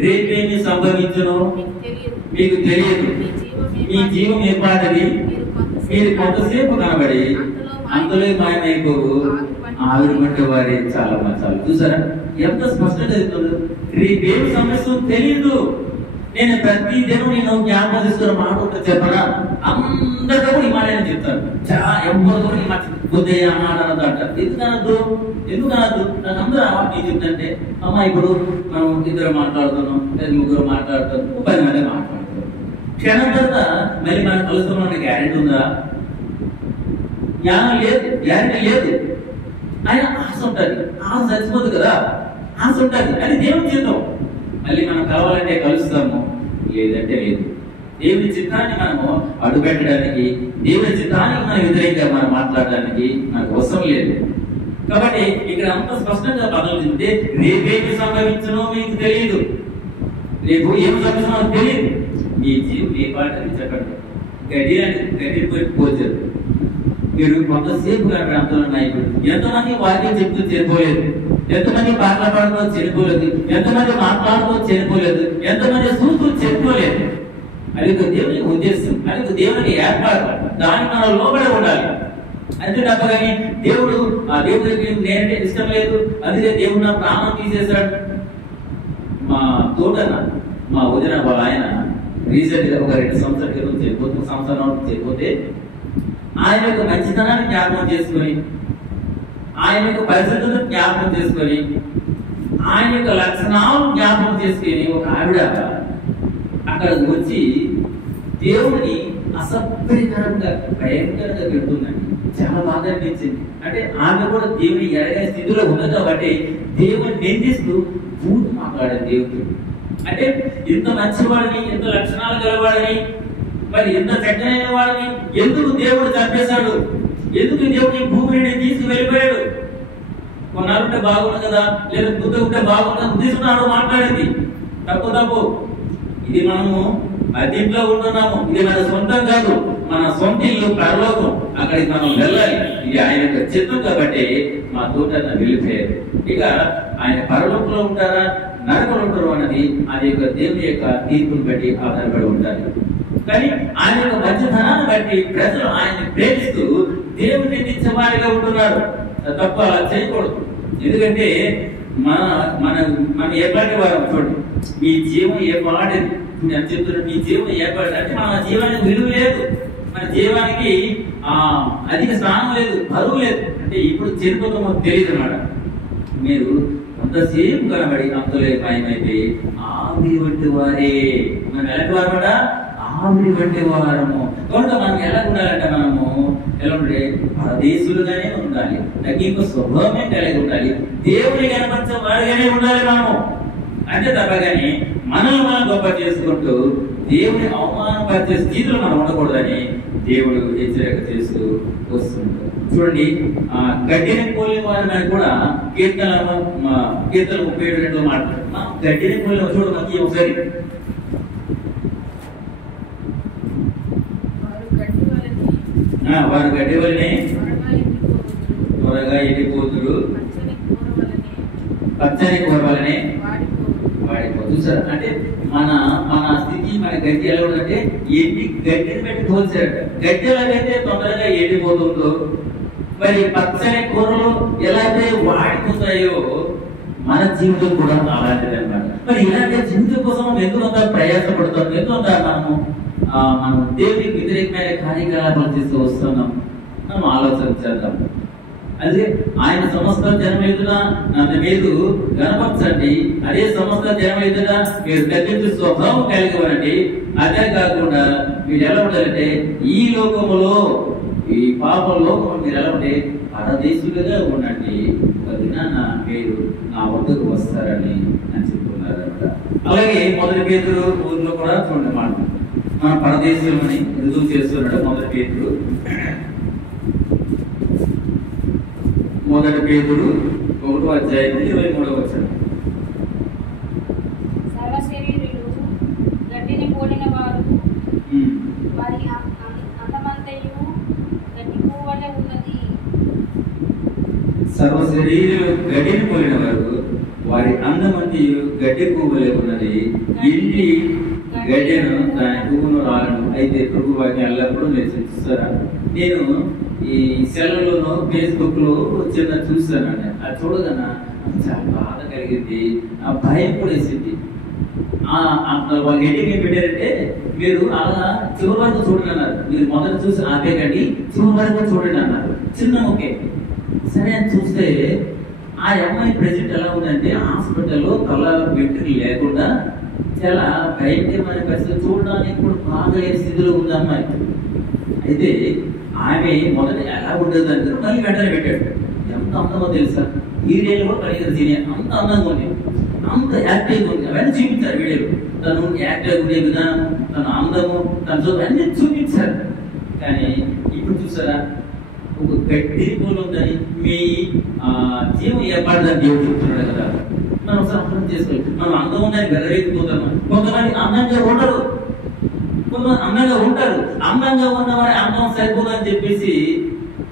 రేపేమి సంభవించును మీకు తెలియదు. మీ జీవం ఏర్పాటది మీరు కొంతసేపు కనబడి అందులో మాయమైపోవు ఆవిరి వంటి వారి చాలా మంచాలు. చూసారా ఎంత స్పష్టంగా చెప్తుంది. రేపేమి సమస్య తెలియదు. నేను ప్రతి దినం నేను జ్ఞాపకం తీసుకున్న మాట ఒకటి చెప్పనా, అందరితో కూడా ఈ మాట నేను చెప్తాను. చాలా ఎవరితో ఈ మాట బుద్ధి ఆ మాట అంటారు. ఎందుకు అనద్దు నాకు అందరూ ఆ మాట నేను చెప్తుంటే, అమ్మా ఇప్పుడు మనం ఇద్దరు మాట్లాడుతున్నాం లేదా ముగ్గురు మాట్లాడుతాం, 10 మంది మాట్లాడుతాం. క్షణం తర్వాత మరి మనం కలుస్తామన్న గ్యారెంటీ ఉందా? జ్ఞానం లేదు, గ్యారెంటీ లేదు. ఆయన ఆశ ఉంటుంది, ఆశ చచ్చిపోదు కదా, ఆశ ఉంటుంది. అది దేవుని జీవితం. మళ్ళీ మనం కలవాలంటే కలుస్తాము, లేదంటే లేదు. దేవుని చిత్తాన్ని మనము అడుగుపెట్టడానికి, దేవుని చిత్తానికి మనం వ్యతిరేకంగా మనం మాట్లాడడానికి మనకు అవసరం లేదు. కాబట్టి ఇక్కడ అంత స్పష్టంగా పదవులు చెప్తే రేపేమి సంభవించనో మీకు తెలియదు. రేపు ఏమి సంభవించనో తెలియదు. మీ జీవం ఏ పాట చెప్పండి. గడ్డి పోచారు. మీరు కొంతసేపు ప్రాంతంలో ఉన్నాయి. ఎంతమంది వాక్యం చెప్తూ చనిపోలేదు, ఎంతమంది పాటలు పాడుతూ చనిపోలేదు, ఎంతమంది మాట్లాడుతూ చనిపోలేదు, ఎంతమంది చూస్తూ చనిపోలేదు. అది దేవునికి ఉద్దేశం, అది దేవునికి ఏర్పాటు. దానికి మనం లోబడి ఉండాలి. అంతే తప్ప కానీ దేవుడు ఆ దేవుడికి నేనంటే ఇష్టం లేదు, అందుకే దేవుడు నా ప్రాణం తీసేశాడు. మా తోటన మా వదిన వాళ్ళ ఆయన రీసెంట్ గా ఒక 2 సంవత్సరాల క్రితం చనిపోతే ఆయన యొక్క మంచితనాన్ని జ్ఞాపకం చేసుకొని, ఆయన యొక్క పరిస్థితులను జ్ఞాపకం చేసుకొని, ఆయన యొక్క లక్షణాలను జ్ఞాపకం చేసుకొని ఒక ఆవిడ అక్కడ వచ్చి దేవుడిని అసభ్యకరంగా భయంకరంగా పెడుతుందండి. చాలా బాగా అనిపించింది. అంటే ఆమె కూడా దేవుని ఎరగని స్థితిలో ఉంది కాబట్టి దేవుని నిందిస్తూ బూతు మాట్లాడే దేవుడు. అంటే ఇంత మంచివాడిని, ఇంత లక్షణాలు గలవాడిని, మరి ఎంత చక్కనైన వాడిని ఎందుకు దేవుడు చంపేశాడు? ఎందుకు దేవుడిని భూమిని తీసుకు వెళ్ళిపోయాడు? కొన్నాళ్ళుంటే బాగుంది కదా, లేదా బుద్ధి ఉంటే బాగుందని ఉద్దేశిస్తున్నాడు మాట్లాడింది. తప్పు. ఇది మనము అదింట్లో ఉంటున్నాము. ఇది మన సొంతం కాదు, మన సొంత ఇల్లు పరలోకం. అక్కడికి మనం వెళ్ళాలి. ఇది ఆయన యొక్క చిత్తం కాబట్టి మా తోట వెళ్ళిపోయారు. ఇక ఆయన పరలోకంలో ఉంటారా నరకంలో ఉంటారు అన్నది అది యొక్క దేవుని యొక్క తీర్పును బట్టి ఆధారపడి ఉంటారు. కానీ ఆయన యొక్క మంచితనాన్ని బట్టి ప్రజలు ఆయన్ని ప్రేమిస్తూ దేవుని నిందించే వారిగా ఉంటున్నారు. తప్ప అలా చేయకూడదు. ఎందుకంటే మన ఏపాటి వారు చూడండి, మీ జీవం ఏ పాటి నేను చెప్తున్నాను. మీ జీవం ఏ పాటి అంటే మన జీవానికి విలువ లేదు, మన జీవానికి అధిక స్థానం లేదు, బరువు లేదు. అంటే ఇప్పుడు చనిపోతామో తెలియదు అన్నమాట. మీరు అంతసేపు కనబడి అంతలే మాయమైతే ఆవిరి వంటి వారే. మనం ఎలాంటి వారమాట? ఆవిరి వంటి వారము. కాబట్టి మనం ఎలా ఉండాలంటే మనము ఎలా ఉండే పరదేశులుగానే ఉండాలి, తగ్గింపు స్వభావమే కలిగి ఉండాలి, దేవుని కనపరిచే వారిగానే ఉండాలి మనము. అంతే తప్ప కానీ మనల్ని మనం గొప్ప చేసుకుంటూ దేవుని అవమానపరిచే స్థితిలో మనం ఉండకూడదని దేవుడు హెచ్చరిక చేస్తూ వస్తుంటాడు. చూడండి, గడ్డిని పోలిన వారిని కూడా కీర్తన 37:2 మాట్లాడుతున్నాం. గడ్డిని పోలిన చూడ మనకి ఒకసారి వారు గడ్డి వల్లనే త్వరగా ఎండిపోతురు, పచ్చని కూర వల్లనే వాడిపోతుంది. చూసారు అంటే మన స్థితి, మన గడ్డి ఎలా ఉందంటే గడ్డిని పెట్టి పోల్చారట. గడ్డి ఎలాగైతే తొందరగా ఎండిపోతుందో, మరి పచ్చని కూరలు ఎలా అయితే వాడిపోతాయో మన జీవితం కూడా అలాంటిది అన్నమాట. మరి ఇలాంటి జీవితం కోసం ఎందుకంత ప్రయాసపడతాం, ఎందుకంత మనం దేవునికి వ్యతిరేకమైన కార్యకలాపాలు చేస్తూ వస్తున్నాం. మనం ఆలోచన చేద్దాం. అదే ఆయన సమస్త జనం ఎదుట నన్ను మీరు గణపరచండి, అదే సమస్త జనం ఎదుట మీరు తగ్గించే స్వభావం కలిగివ్వండి. అదే కాకుండా మీరు ఎలా ఉండాలంటే ఈ లోకములో, ఈ పాప లోకము మీరు ఎలా ఉంటే పరదేశులుగా ఉండండి, మీరు నా వద్దకు వస్తారని చెప్తున్నారు అనమాట. అలాగే 1 పేతురు ఊర్లో కూడా చూడండి మాట మన పరదేశులని రుజువు చేస్తున్నాడు. 1 పేతురు 1 పేతురు 1వ అధ్యాయం 23వ వచనం. సర్వ శరీరులు గడ్డిని పోలిన వారు, వారి అందమంతి గడ్డి పువ్వులే ఉన్నది, ఇంటి గడ్డెను దాని పువ్వును రాలను. అయితే ప్రభు వారిని ఎల్లప్పుడూ నేను చూస్తారా. నేను ఈ సెల్లోనూ ఫేస్బుక్ లో చిన్న చూస్తానండి. అది చూడగానే చాలా బాధ కలిగింది, ఆ భయం కూడా వేసింది. వాళ్ళు ఎడిట్ ఏం పెట్టారంటే, మీరు అలా చివరి వరకు చూడండి అన్నారు. మీరు మొదట చూసి ఆపే కండి, చివరి వరకు చూడండి అన్నారు. చిన్న ఓకే సరే అని చూస్తే ఆ అమ్మాయి ప్రెజెంట్ ఎలా ఉందంటే హాస్పిటల్లో తల వెంట్రుకలు లేకుండా చాలా భయంకరమైన పరిస్థితి, చూడడానికి కూడా బాగలేని స్థితిలో ఉంది అమ్మాయి. అయితే ఆమె మొదట ఎలా ఉండేది అంటే మళ్ళీ వెంటనే పెట్టాడు. ఎంత అందమో తెలుసా, వీడియోలో కూడా కలిగిన సీనియర్ అంత అందంగా ఉంది, అంత యాక్టివ్గా ఉంది. అవన్నీ చూపించారు వీడియోలో. తను యాక్టివ్గా ఉండే విధానం, తన అందము, తన చదువు అన్ని చూపించారు. కానీ ఇప్పుడు చూసారా, ఒక గడ్డి పూలు ఉందని మీ జీవం ఏర్పడదని దేవుడు చెప్తున్నాడు కదా. మనం అర్థం చేసుకోవాలి. మనం అందం ఉందని గర్వెత్తిపోతామా? కొంతమంది అందంగా ఉండరు, కొంతమంది అందంగా ఉంటారు. అందంగా ఉన్నవారి అందం సరిపోదని చెప్పేసి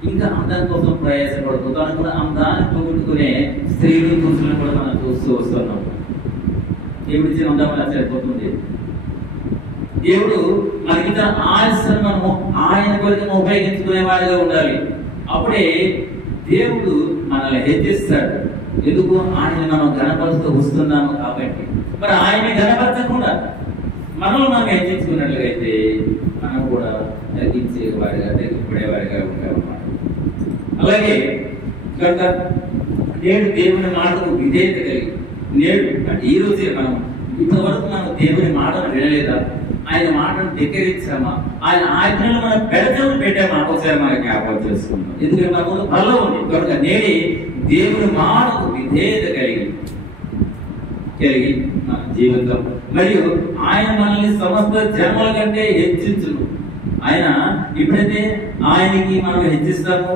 ఇంకా అందం కోసం ప్రయాసపడుతుంది. తను కూడా అందాన్ని పోగొట్టుకునే స్త్రీలు పురుషులను కూడా మనం చూస్తూ వస్తున్నాం. దేవుడి ఇచ్చిన అందం అలా సరిపోతుంది. దేవుడు మనకి ఆశను మనము ఆయన కొరకు ఉపయోగించుకునే వాడిగా ఉండాలి. అప్పుడే దేవుడు మనల్ని హెచ్చిస్తాడు. ఎందుకు? ఆయన మనం గణపరుస్తూ వస్తున్నాము కాబట్టి. మరి ఆయన్ని గణపరచకుండా మనల్ని మనం హెచ్చించుకున్నట్లయితే మనం కూడా తగ్గించేవాడిగా తగ్గిపడేవాడిగా ఉంటామన్నమాట. అలాగే కనుక నేడు దేవుని మాటకు విధేయత కలిగి, నేడు అంటే ఈ రోజే మనం ఇంతవరకు మనం దేవుని మాటను వినలేదా? ఆయన మాటను ధిక్కరించామా? ఆయన ఆజ్ఞలు మనం పెడతలు పెట్టామా? ఒకసారి మనం జ్ఞాపకం చేసుకున్నాం. ఎందుకంటే మన ముందు బలం ఉంది కనుక నేడే దేవుని మాటకు విధేయత కలిగి మన జీవితం మరియు ఆయన మనల్ని సమస్త జన్మల కంటే హెచ్చించును. ఆయన ఎప్పుడైతే ఆయనకి మనం హెచ్చిస్తామో,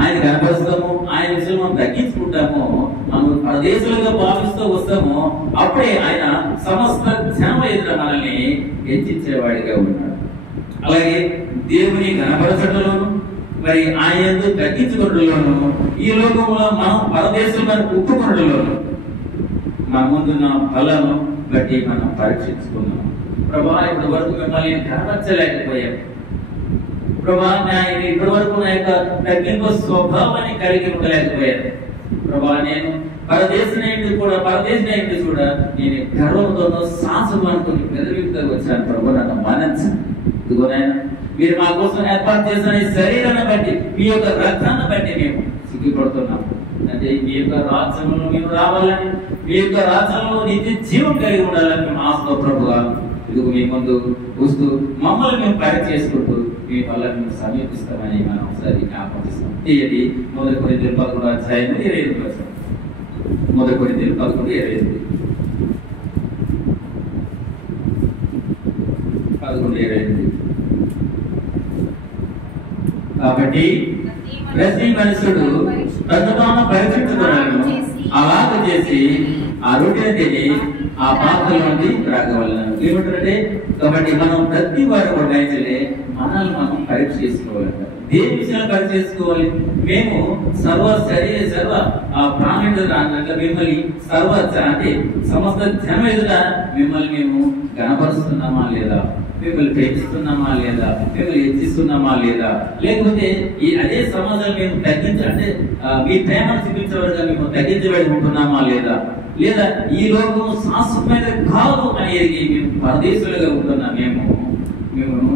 ఆయన కనపరుస్తామో, ఆయన విషయంలో మనం తగ్గించుకుంటామో, మనం పరదేశులుగా భావిస్తూ వస్తామో, అప్పుడే ఆయన సమస్త జన్మల ఎదుట మనల్ని హెచ్చించేవాడిగా ఉన్నాడు. అలాగే దేవుని కనపరచడంలోను మరి ఆయన తగ్గించుకోవడంలోను, ఈ లోకంలో మనం పరదేశులను ఒప్పుకోవడంలోను మన ముందున్న బలను బట్టి మనం పరీక్షించుకున్నాం. ప్రభా ఇప్పటి వరకు మిమ్మల్ని కనపరచలేకపోయాం. ప్రభా ఇప్పటి వరకు నా యొక్క తగ్గింపు స్వభావాన్ని కలిగి ఉండలేకపోయాను. ప్రభా నేను పరదేశిని కూడా నేను గర్వంతోనూ సాహసం అనుకుని పెదవితో వచ్చాను. ప్రభు నన్ను మన్నించండి. ఇదిగో నాయన, మీరు మా కోసం ఏర్పాటు చేసిన ఈ శరీరాన్ని బట్టి, మీ యొక్క రక్తాన్ని బట్టి మేము సిగ్గుపడుతున్నాము. అంటే మీ యొక్క రాజ్యంలో మేము రావాలని, మీ యొక్క రాజ్యంలో నిత్య జీవం కలిగి ఉండాలని మేము ఆశతో ప్రభుగా ఇదిగో మీ ముందు వస్తూ మమ్మల్ని మేము పరీక్ష చేసుకుంటూ మీ వల్ల మేము సమీపిస్తామని మనం ఒకసారి జ్ఞాపకం చేస్తాం. ఇది 1 కొరింథీయుల 11వ అధ్యాయం 25వ వచనం. 1 కొరింథీయుల 11:25. 11:25. కాబట్టి ప్రతి మనుషుడు తను తాను పరీక్షించుకున్నాను, అలాగ చేసి ఆ రొట్టెని తిని ఆ పాత్రలో నుండి త్రాగవలెను. ఏమంటారంటే, కాబట్టి మనం ప్రతి వారు కూడా మనల్ని మనం పరీక్ష చేసుకోవాలంట. దేని విషయాలు పరీక్ష చేసుకోవాలి? మేము సర్వ ప్రాణుల మిమ్మల్ని అంటే సమస్త జనం ఎదుట మిమ్మల్ని మేము గణపరుస్తున్నామా లేదా, మిమ్మల్ని ప్రేమిస్తున్నామా లేదా, మిమ్మల్ని హెచ్చిస్తున్నామా లేదా, లేకపోతే ఈ అదే సమాజాన్ని మేము అంటే మీ ప్రేమను చూపించేవారుగా మేము తగ్గించబడి ఉంటున్నామా లేదా, లేదా ఈ లోకం శాశ్వతమైన కాదు అనేది మేము పరదేశులుగా ఉంటున్నా మేము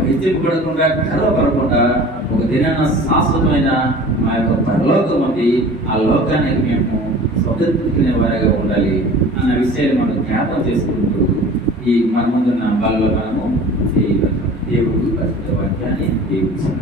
హెచ్చింపబడకుండా గర్వపడకుండా ఒక దినాన శాశ్వతమైన మా యొక్క పరలోకం ఉంది, ఆ లోకానికి మేము స్వతంత్రుకునే వారిగా ఉండాలి అన్న విషయాన్ని మనం జ్ఞాపకం చేసుకుంటూ ఈ మన ముందున్న బాల్లో మనము చేయగలుగుతాం. దేవుడు పరిశుద్ధ వాక్యాన్ని దీవించిన